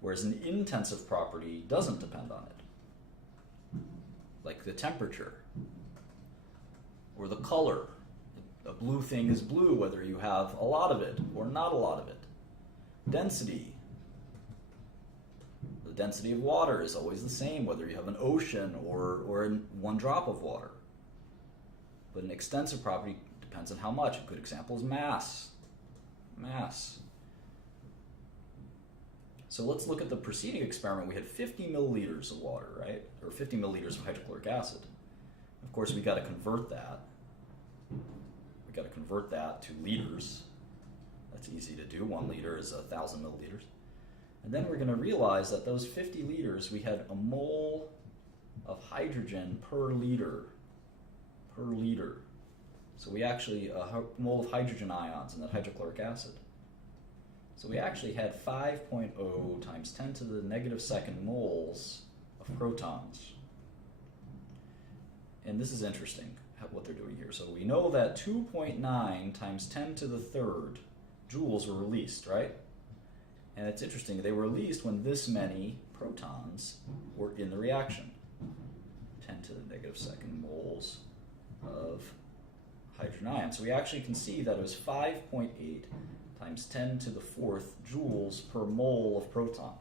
Whereas an intensive property doesn't depend on it. Like the temperature, or the color. A blue thing is blue whether you have a lot of it or not a lot of it. Density. The density of water is always the same whether you have an ocean or one drop of water. But an extensive property depends on how much. A good example is mass. Mass. So let's look at the preceding experiment. We had 50 milliliters of water, right? Or 50 milliliters of hydrochloric acid. Of course, we got to convert that. We got to convert that to liters. That's easy to do. 1 liter is 1,000 milliliters. And then we're going to realize that those 50 liters, we had a mole of hydrogen per liter. Per liter. So we actually, a mole of hydrogen ions in that hydrochloric acid. So we actually had 5.0 times 10 to the negative second moles of protons. And this is interesting, what they're doing here. So we know that 2.9 times 10 to the third joules were released, right? And it's interesting, they were released when this many protons were in the reaction. 10 to the negative second moles of hydrogen ions. So we actually can see that it was 5.8 times 10 to the fourth joules per mole of proton.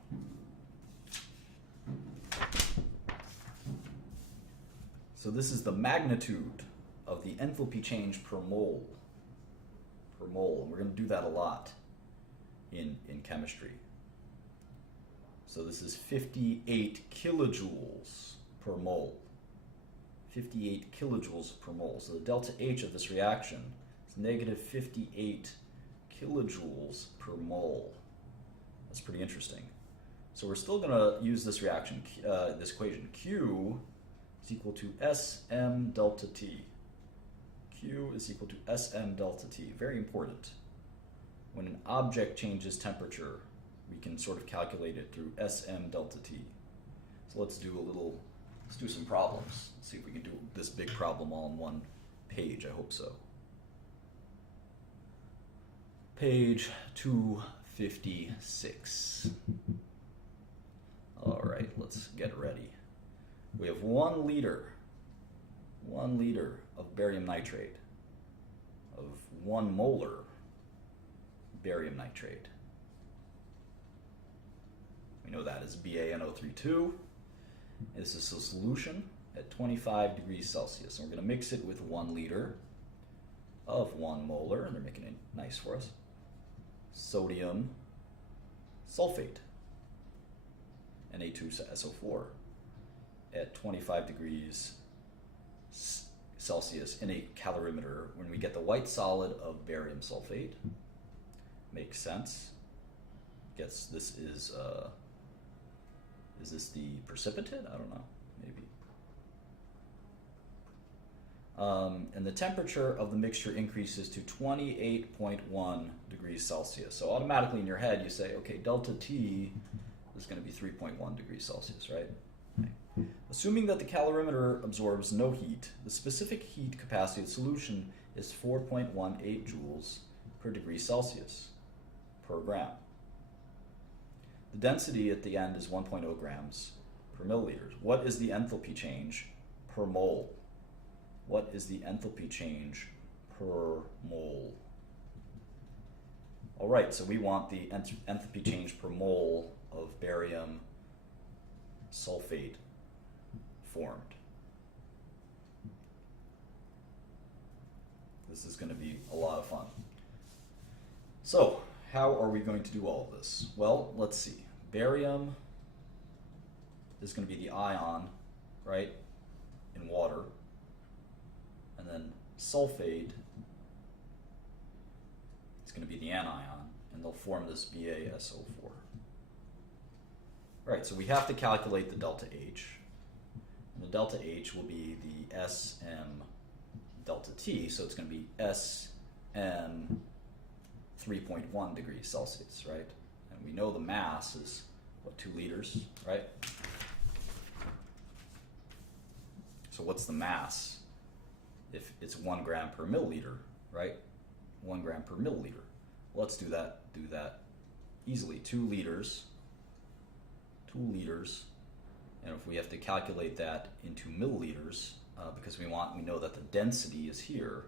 So this is the magnitude of the enthalpy change per mole. Per mole, and we're going to do that a lot in chemistry. So this is 58 kilojoules per mole. 58 kilojoules per mole. So the delta H of this reaction is negative 58 kilojoules per mole. That's pretty interesting. So we're still going to use this reaction, this equation. Q is equal to Sm delta T. Q is equal to Sm delta T. Very important. when an object changes temperature, we can sort of calculate it through Sm delta T. So let's do some problems. Let's see if we can do this big problem all in one page. I hope so. Page 256. All right, let's get ready. We have 1 liter of barium nitrate, of 1 molar barium nitrate. We know that is BaNO32. This is a solution at 25 degrees Celsius. And we're going to mix it with 1 liter of 1 molar, and they're making it nice for us, sodium sulfate, Na2SO4, at 25 degrees Celsius in a calorimeter. When we get the white solid of barium sulfate, makes sense. Guess this is this the precipitate? I don't know, maybe. And the temperature of the mixture increases to 28.1 degrees Celsius. So automatically in your head you say, okay, delta T is going to be 3.1 degrees Celsius, right? Okay. Assuming that the calorimeter absorbs no heat, the specific heat capacity of the solution is 4.18 joules per degree Celsius per gram. The density at the end is 1.0 grams per milliliter. What is the enthalpy change per mole? What is the enthalpy change per mole? All right, so we want the enthalpy change per mole of barium sulfate formed. This is going to be a lot of fun. So, how are we going to do all of this? Well, let's see. Barium is going to be the ion, right, in water. And then sulfate is going to be the anion, and they'll form this BaSO4. Right, so we have to calculate the delta H. And the delta H will be the Sm delta T, so it's going to be Sm 3.1 degrees Celsius, right? And we know the mass is, what, 2 liters, right? So what's the mass? If it's 1 gram per milliliter, right? 1 gram per milliliter. Let's do that easily. 2 liters, and if we have to calculate that into milliliters, because we know that the density is here,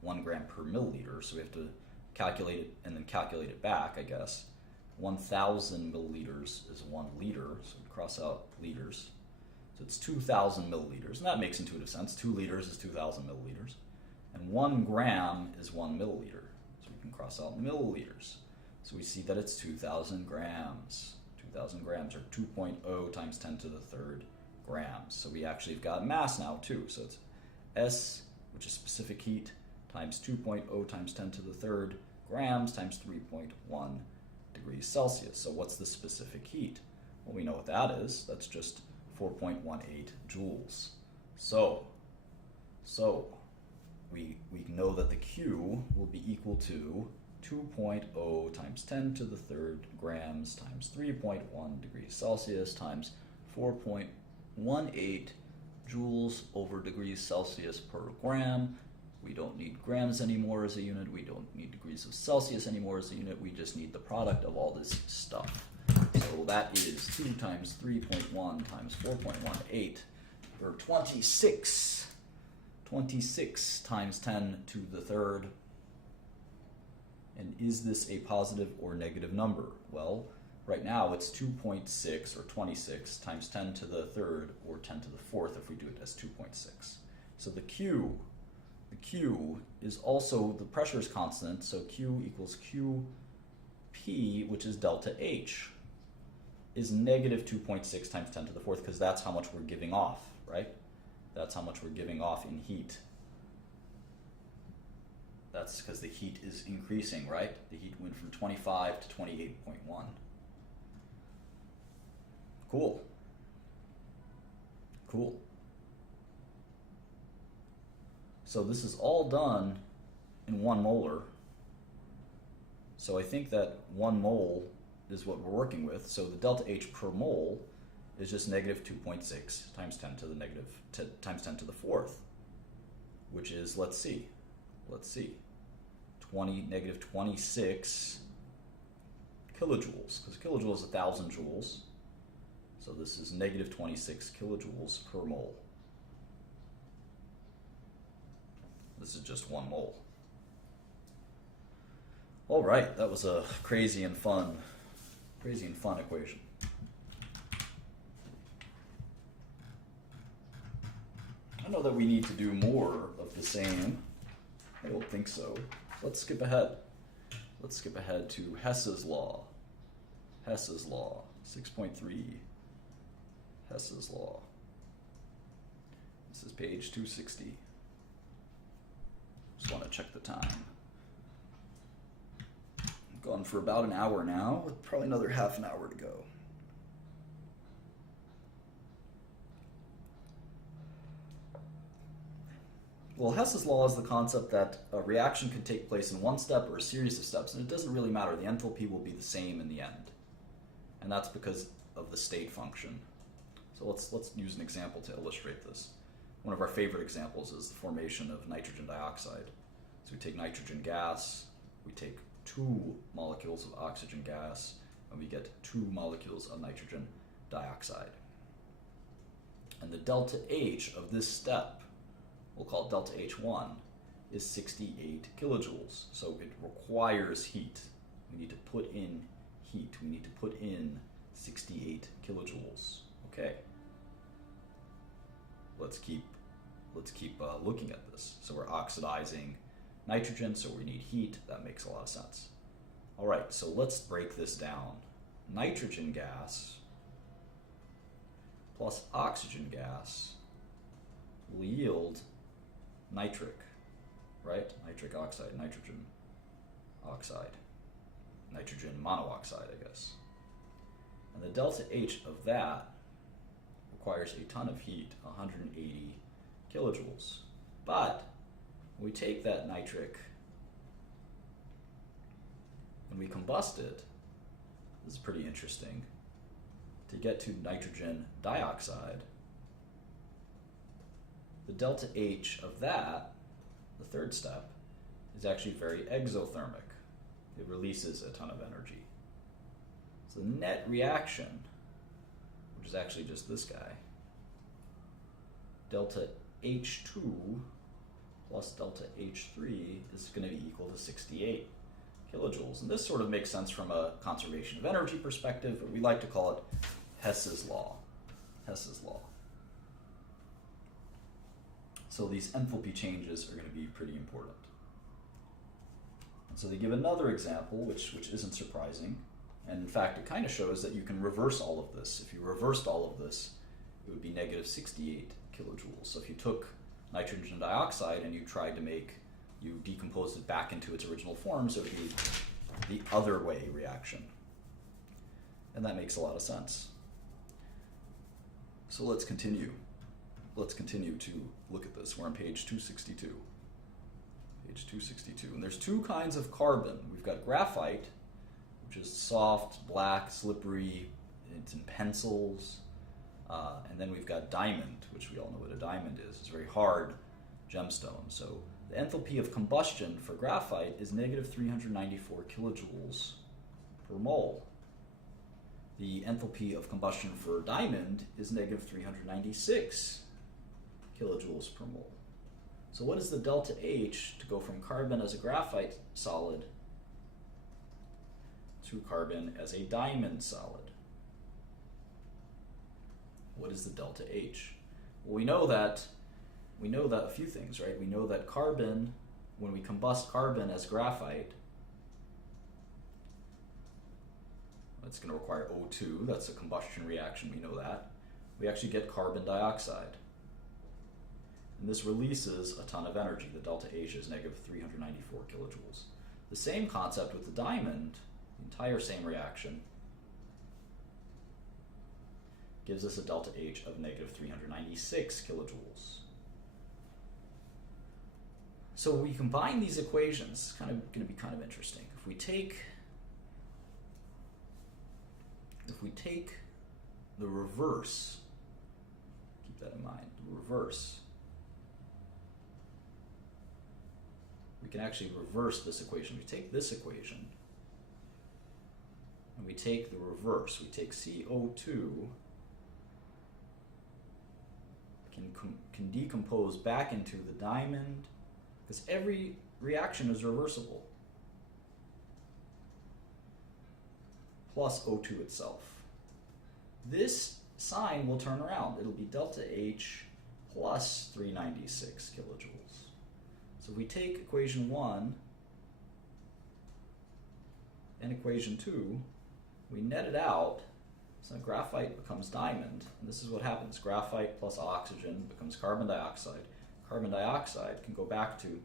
1 gram per milliliter, so we have to calculate it and then calculate it back, I guess. 1,000 milliliters is 1 liter, so we cross out liters. So it's 2,000 milliliters, and that makes intuitive sense. 2 liters is 2,000 milliliters. And 1 gram is 1 milliliter, so we can cross out milliliters. So we see that it's 2,000 grams. 2,000 grams, or 2.0 times 10 to the third grams. So we actually have got mass now too. So it's S, which is specific heat, times 2.0 times 10 to the third grams times 3.1 degrees Celsius. So what's the specific heat? Well, we know what that is. That's just 4.18 joules. So we know that the Q will be equal to 2.0 times 10 to the third grams times 3.1 degrees Celsius times 4.18 joules over degrees Celsius per gram. We don't need grams anymore as a unit. We don't need degrees of Celsius anymore as a unit. We just need the product of all this stuff. So that is 2 times 3.1 times 4.18, or 26 times 10 to the third. And is this a positive or negative number? Well, right now it's 2.6 or 26 times 10 to the third or 10 to the fourth if we do it as 2.6. So the Q is also, the pressure is constant, so Q equals QP, which is delta H, is negative 2.6 times 10 to the fourth, because that's how much we're giving off, right? That's how much we're giving off in heat. That's because the heat is increasing, right? The heat went from 25 to 28.1. Cool. So this is all done in 1 molar. So I think that 1 mole is what we're working with. So the delta H per mole is just negative 2.6 times 10 to the times 10 to the fourth, which is, let's see, negative 26 kilojoules, because kilojoule is 1,000 joules. So this is negative 26 kilojoules per mole. This is just 1 mole. All right, that was a crazy and fun equation. I know that we need to do more of the same. I don't think so. Let's skip ahead. Let's skip ahead to Hess's law. Hess's law, 6.3. Hess's law. This is page 260. Just want to check the time. I've gone for about an hour now, with probably another half an hour to go. Well, Hess's law is the concept that a reaction can take place in one step or a series of steps, and it doesn't really matter. The enthalpy will be the same in the end. And that's because of the state function. So let's use an example to illustrate this. One of our favorite examples is the formation of nitrogen dioxide. So we take nitrogen gas, we take 2 molecules of oxygen gas, and we get 2 molecules of nitrogen dioxide. And the delta H of this step, we'll call it delta H1, is 68 kilojoules. So it requires heat. We need to put in heat. We need to put in 68 kilojoules. Okay. Let's keep looking at this. So we're oxidizing nitrogen, so we need heat. That makes a lot of sense. All right, so let's break this down. Nitrogen gas plus oxygen gas will yield nitric, right? Nitric oxide, nitrogen oxide, nitrogen monoxide, I guess. And the delta H of that requires a ton of heat, 180 kilojoules. But when we take that nitric and we combust it, this is pretty interesting. To get to nitrogen dioxide, the delta H of that, the third step, is actually very exothermic. It releases a ton of energy. So the net reaction, which is actually just this guy, delta H2 plus delta H3 is going to be equal to 68 kilojoules. And this sort of makes sense from a conservation of energy perspective, but we like to call it Hess's law. Hess's law. So these enthalpy changes are going to be pretty important. And so they give another example, which isn't surprising. And in fact, it kind of shows that you can reverse all of this. If you reversed all of this, it would be negative 68 kilojoules. So if you took nitrogen dioxide and you decomposed it back into its original form, so it would be the other way reaction. And that makes a lot of sense. So let's continue. Let's continue to look at this. We're on page 262. Page 262. And there's 2 kinds of carbon. We've got graphite, which is soft, black, slippery. It's in pencils. And then we've got diamond, which we all know what a diamond is. It's a very hard gemstone. So the enthalpy of combustion for graphite is negative 394 kilojoules per mole. The enthalpy of combustion for diamond is negative 396 kilojoules per mole. So what is the delta H to go from carbon as a graphite solid to carbon as a diamond solid? What is the delta H? Well, we know that a few things, right? We know that carbon, when we combust carbon as graphite, it's going to require O2. That's a combustion reaction, we know that. We actually get carbon dioxide. And this releases a ton of energy. The delta H is negative 394 kilojoules. The same concept with the diamond, the entire same reaction, gives us a delta H of negative 396 kilojoules. So we combine these equations. It's kind of going to be kind of interesting. If we take the reverse, keep that in mind, the reverse, we can actually reverse this equation. We take this equation and we take the reverse. We take CO2, can decompose back into the diamond, because every reaction is reversible, plus O2 itself. This sign will turn around. It'll be delta H plus 396 kilojoules. So if we take equation 1 and equation 2, we net it out, so graphite becomes diamond, and this is what happens. Graphite plus oxygen becomes carbon dioxide. Carbon dioxide can go back to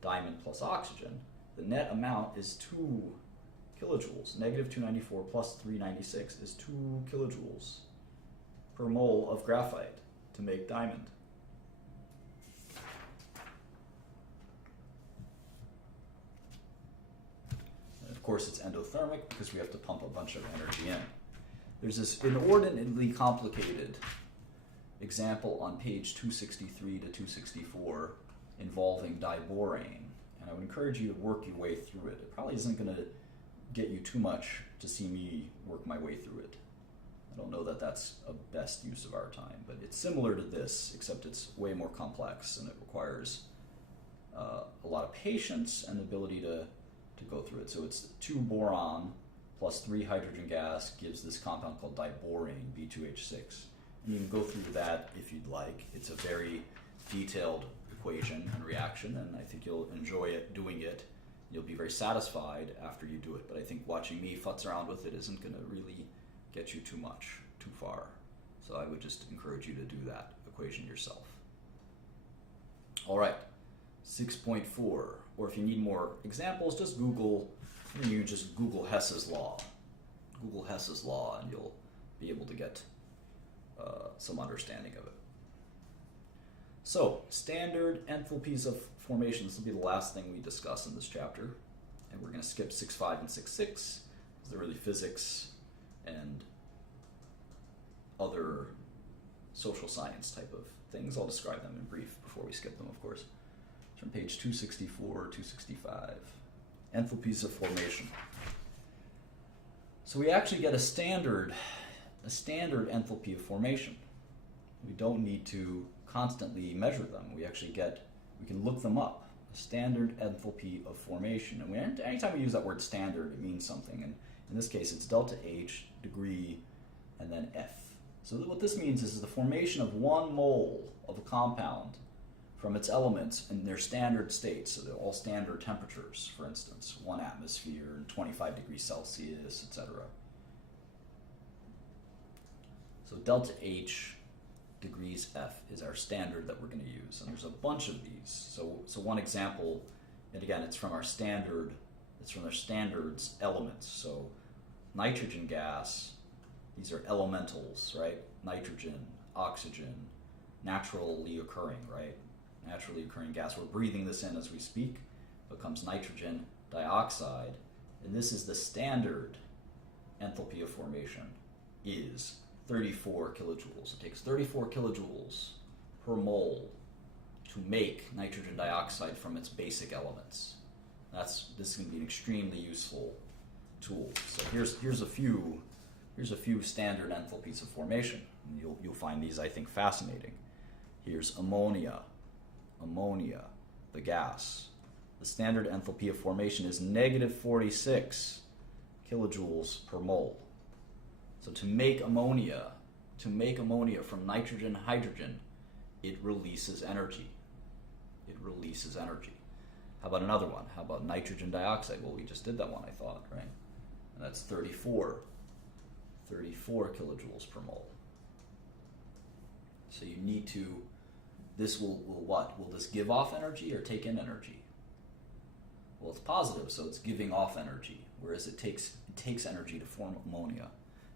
diamond plus oxygen. The net amount is 2 kilojoules. Negative 294 plus 396 is 2 kilojoules per mole of graphite to make diamond. And of course it's endothermic because we have to pump a bunch of energy in. There's this inordinately complicated example on page 263 to 264 involving diborane, and I would encourage you to work your way through it. It probably isn't going to get you too much to see me work my way through it. I don't know that that's a best use of our time, but it's similar to this, except it's way more complex and it requires a lot of patience and ability to go through it. So it's 2 boron plus 3 hydrogen gas gives this compound called diborane, B2H6. And you can go through that if you'd like. It's a very detailed equation and reaction, and I think you'll enjoy it doing it. You'll be very satisfied after you do it, but I think watching me futz around with it isn't going to really get you too far. So I would just encourage you to do that equation yourself. All right, 6.4, or if you need more examples, just Google Hess's law. Google Hess's law, and you'll be able to get some understanding of it. So, standard enthalpies of formation. This will be the last thing we discuss in this chapter. And we're going to skip 6.5 and 6.6, because they're really physics and other social science type of things. I'll describe them in brief before we skip them, of course. From page 264, 265. Enthalpies of formation. So we actually get a standard enthalpy of formation. We don't need to constantly measure them. We can look them up. A standard enthalpy of formation. And anytime we use that word standard, it means something. And in this case, it's delta H, degree, and then F. So what this means is the formation of 1 mole of a compound from its elements in their standard states. So they're all standard temperatures, for instance, 1 atmosphere and 25 degrees Celsius, etc. So delta H degrees F is our standard that we're going to use, and there's a bunch of these. So one example, and again, it's from their standards elements. So nitrogen gas, these are elementals, right? Nitrogen, oxygen, naturally occurring, right? Naturally occurring gas. We're breathing this in as we speak. Becomes nitrogen dioxide, and this is the standard enthalpy of formation is 34 kilojoules. It takes 34 kilojoules per mole to make nitrogen dioxide from its basic elements. This is going to be an extremely useful tool. So here's a few standard enthalpies of formation. And you'll find these, I think, fascinating. Here's ammonia, the gas. The standard enthalpy of formation is negative 46 kilojoules per mole. So to make ammonia from nitrogen, hydrogen, it releases energy. How about another one? How about nitrogen dioxide? Well, we just did that one, I thought, right? And that's 34 kilojoules per mole. So you need to, this will what? Will this give off energy or take in energy? Well, it's positive, so it's giving off energy, whereas it takes energy to form ammonia.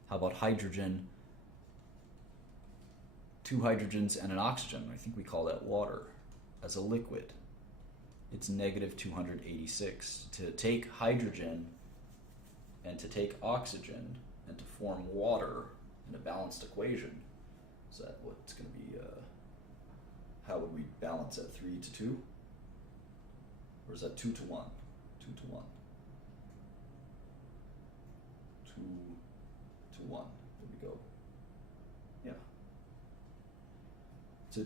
How about hydrogen? 2 hydrogens and an oxygen. I think we call that water as a liquid. it's negative 286. To take hydrogen and to take oxygen and to form water in a balanced equation, is that what's going to be, how would we balance that, 3 to 2? Or is that 2 to 1? 2 to 1. 2 to 1. There we go. Yeah.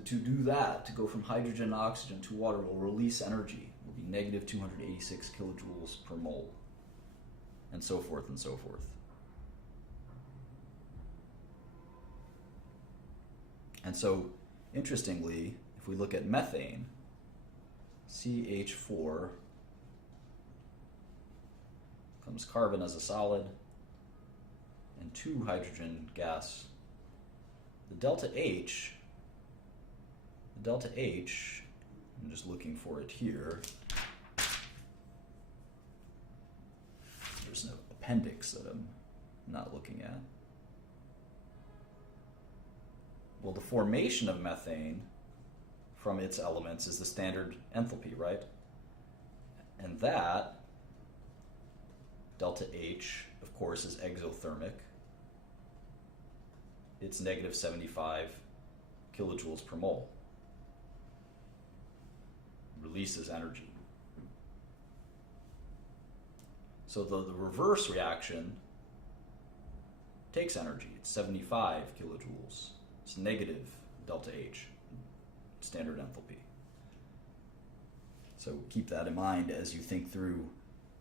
To do that, to go from hydrogen to oxygen to water, will release energy. It will be negative 286 kilojoules per mole. And so forth and so forth. And so, interestingly, if we look at methane, CH4 comes carbon as a solid and 2 hydrogen gas. The delta H, I'm just looking for it here. There's an appendix that I'm not looking at. Well, the formation of methane from its elements is the standard enthalpy, right? And that, delta H, of course, is exothermic. It's negative 75 kilojoules per mole. Releases energy. So the reverse reaction takes energy. It's 75 kilojoules. It's negative delta H, standard enthalpy. So keep that in mind as you think through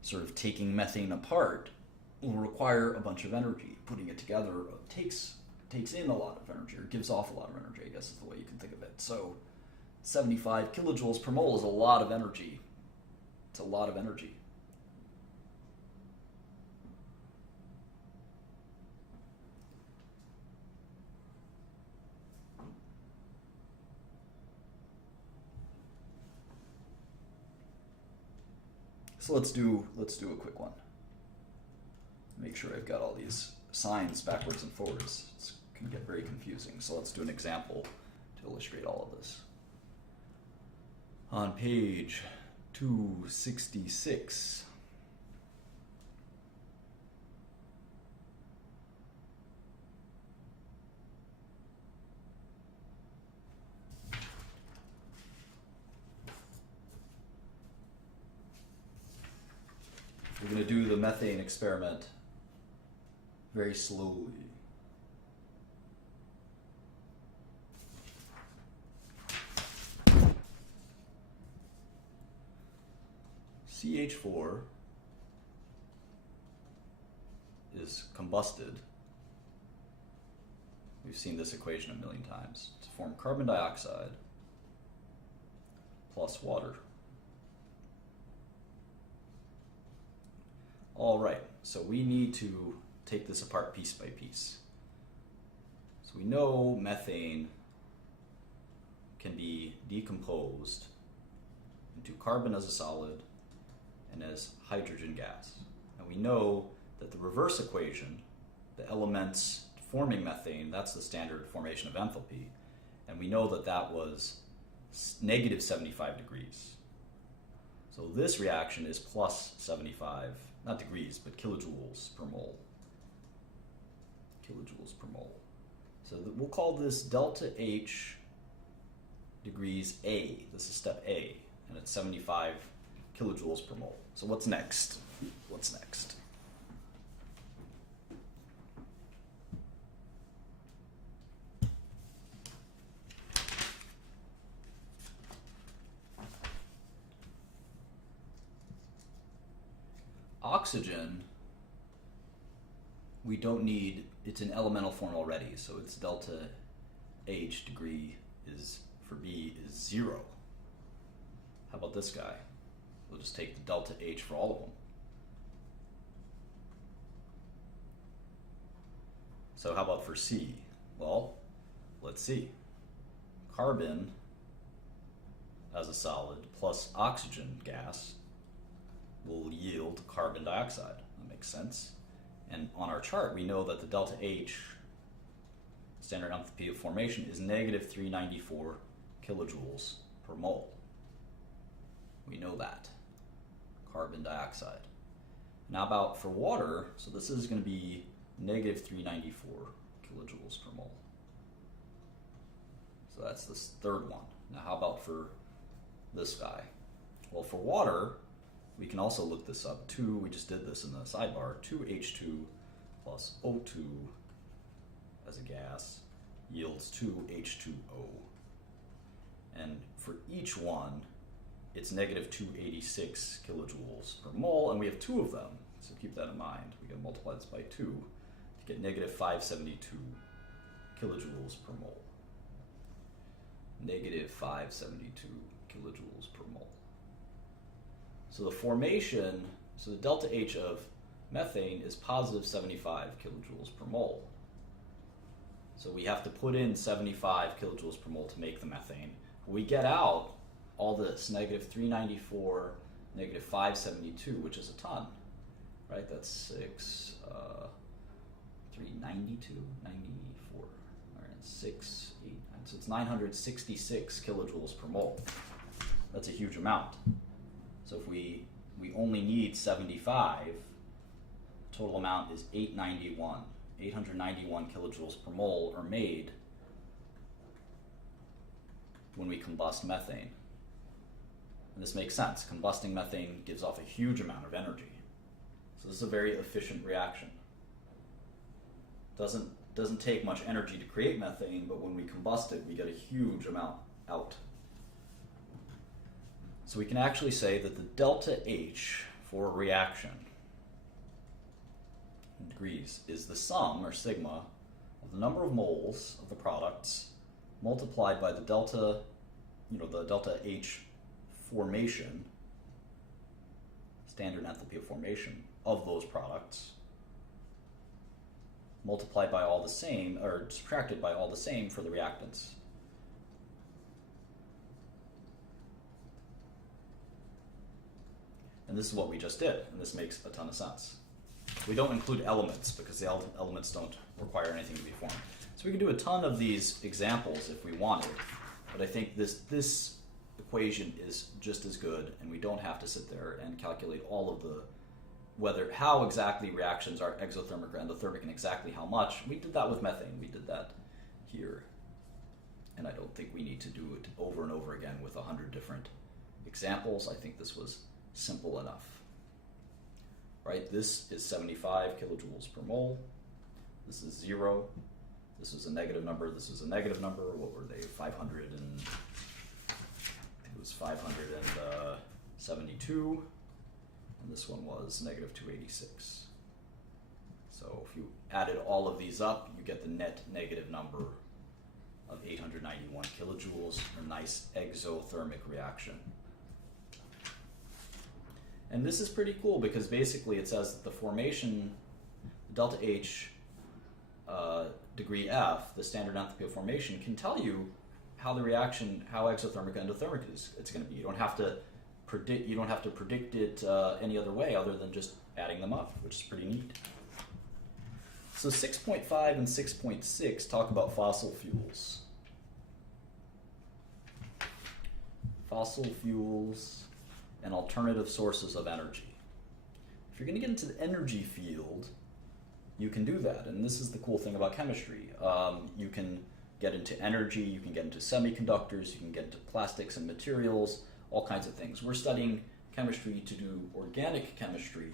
sort of taking methane apart will require a bunch of energy. Putting it together takes in a lot of energy, or gives off a lot of energy, I guess is the way you can think of it. So 75 kilojoules per mole is a lot of energy. It's a lot of energy. So let's do a quick one. Make sure I've got all these signs backwards and forwards. It can get very confusing. So let's do an example to illustrate all of this. On page 266, we're going to do the methane experiment very slowly. CH4 is combusted. We've seen this equation a million times. To form carbon dioxide plus water. All right, so we need to take this apart piece by piece. So we know methane can be decomposed into carbon as a solid and as hydrogen gas. And we know that the reverse equation, the elements forming methane, that's the standard formation of enthalpy. And we know that that was negative 75 degrees. So this reaction is plus 75, not degrees, but kilojoules per mole. Kilojoules per mole. So we'll call this delta H degrees A. This is step A, and it's 75 kilojoules per mole. So what's next? What's next? Oxygen, we don't need, it's in elemental form already, so its delta H degree is, for B, is 0. How about this guy? We'll just take the delta H for all of them. So how about for C? Well, let's see. Carbon as a solid plus oxygen gas will yield carbon dioxide. That makes sense. And on our chart, we know that the delta H, standard enthalpy of formation, is negative 394 kilojoules per mole. We know that. Carbon dioxide. Now about for water, so this is going to be negative 394 kilojoules per mole. So that's this third one. Now how about for this guy? Well, for water, we can also look this up. We just did this in the sidebar, 2H2 plus O2 as a gas yields 2H2O. And for each one, it's negative 286 kilojoules per mole, and we have two of them, so keep that in mind. We gotta multiply this by 2 to get negative 572 kilojoules per mole. Negative 572 kilojoules per mole. So the formation, so the delta H of methane is positive 75 kilojoules per mole. So we have to put in 75 kilojoules per mole to make the methane. We get out all this, negative 394, negative 572, which is a ton, right? That's 392, 94, all right, 6, 8, 9. So it's 966 kilojoules per mole. That's a huge amount. So if we only need 75, total amount is 891. 891 kilojoules per mole are made when we combust methane. And this makes sense. Combusting methane gives off a huge amount of energy. So this is a very efficient reaction. Doesn't take much energy to create methane, but when we combust it, we get a huge amount out. So we can actually say that the delta H for a reaction in degrees is the sum, or sigma, of the number of moles of the products multiplied by the delta, the delta H formation, standard enthalpy of formation of those products, multiplied by all the same, or subtracted by all the same for the reactants. And this is what we just did, and this makes a ton of sense. We don't include elements because the elements don't require anything to be formed. So we can do a ton of these examples if we wanted, but I think this equation is just as good, and we don't have to sit there and calculate all of the how exactly reactions are exothermic or endothermic and exactly how much. We did that with methane. We did that here. And I don't think we need to do it over and over again with 100 different examples. I think this was simple enough. Right? This is 75 kilojoules per mole. This is 0. This is a negative number. This is a negative number. What were they? 500 and I think it was 572. And this one was negative 286. So if you added all of these up, you get the net negative number of 891 kilojoules, a nice exothermic reaction. And this is pretty cool because basically it says that the formation, delta H degree F, the standard enthalpy of formation, can tell you how the reaction, how exothermic and endothermic it's going to be. You don't have to predict it any other way other than just adding them up, which is pretty neat. So 6.5 and 6.6 talk about fossil fuels. Fossil fuels and alternative sources of energy. If you're going to get into the energy field, you can do that, and this is the cool thing about chemistry. You can get into energy, you can get into semiconductors, you can get into plastics and materials, all kinds of things. We're studying chemistry to do organic chemistry,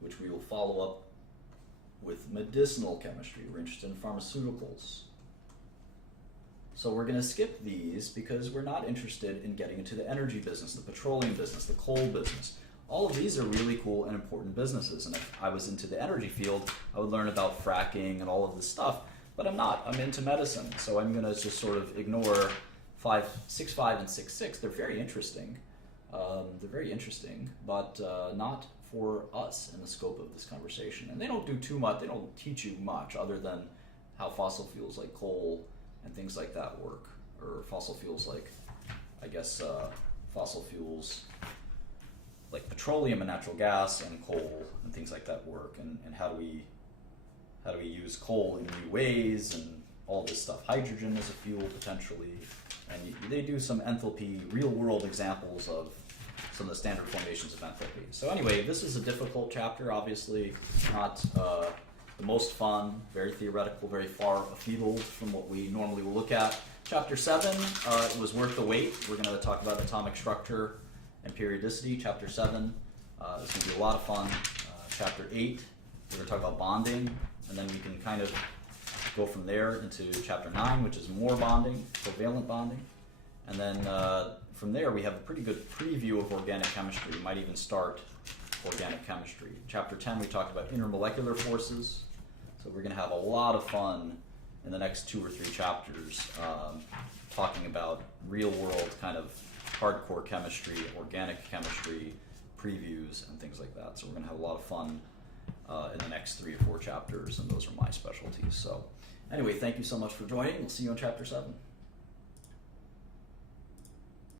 which we will follow up with medicinal chemistry. We're interested in pharmaceuticals. So we're going to skip these because we're not interested in getting into the energy business, the petroleum business, the coal business. All of these are really cool and important businesses, and if I was into the energy field, I would learn about fracking and all of this stuff. But I'm not. I'm into medicine, so I'm going to just sort of ignore 6.5 and 6.6. They're very interesting. But not for us in the scope of this conversation. And they don't do too much. They don't teach you much other than how fossil fuels like coal and things like that work, or fossil fuels like, fossil fuels like petroleum and natural gas and coal and things like that work, and how do we use coal in new ways and all this stuff. Hydrogen as a fuel potentially. And they do some enthalpy, real-world examples of some of the standard formations of enthalpy. So anyway, this is a difficult chapter, obviously not the most fun, very theoretical, very far afield from what we normally will look at. Chapter 7 was worth the wait. We're going to talk about atomic structure and periodicity. Chapter 7 is going to be a lot of fun. Chapter 8, we're going to talk about bonding, and then we can kind of go from there into chapter 9, which is more bonding, covalent bonding. And then from there, we have a pretty good preview of organic chemistry. We might even start organic chemistry. Chapter 10, we talked about intermolecular forces. So we're going to have a lot of fun in the next 2 or 3 chapters talking about real-world kind of hardcore chemistry, organic chemistry, previews, and things like that. So we're going to have a lot of fun in the next 3 or 4 chapters, and those are my specialties. So anyway, thank you so much for joining. We'll see you in chapter 7.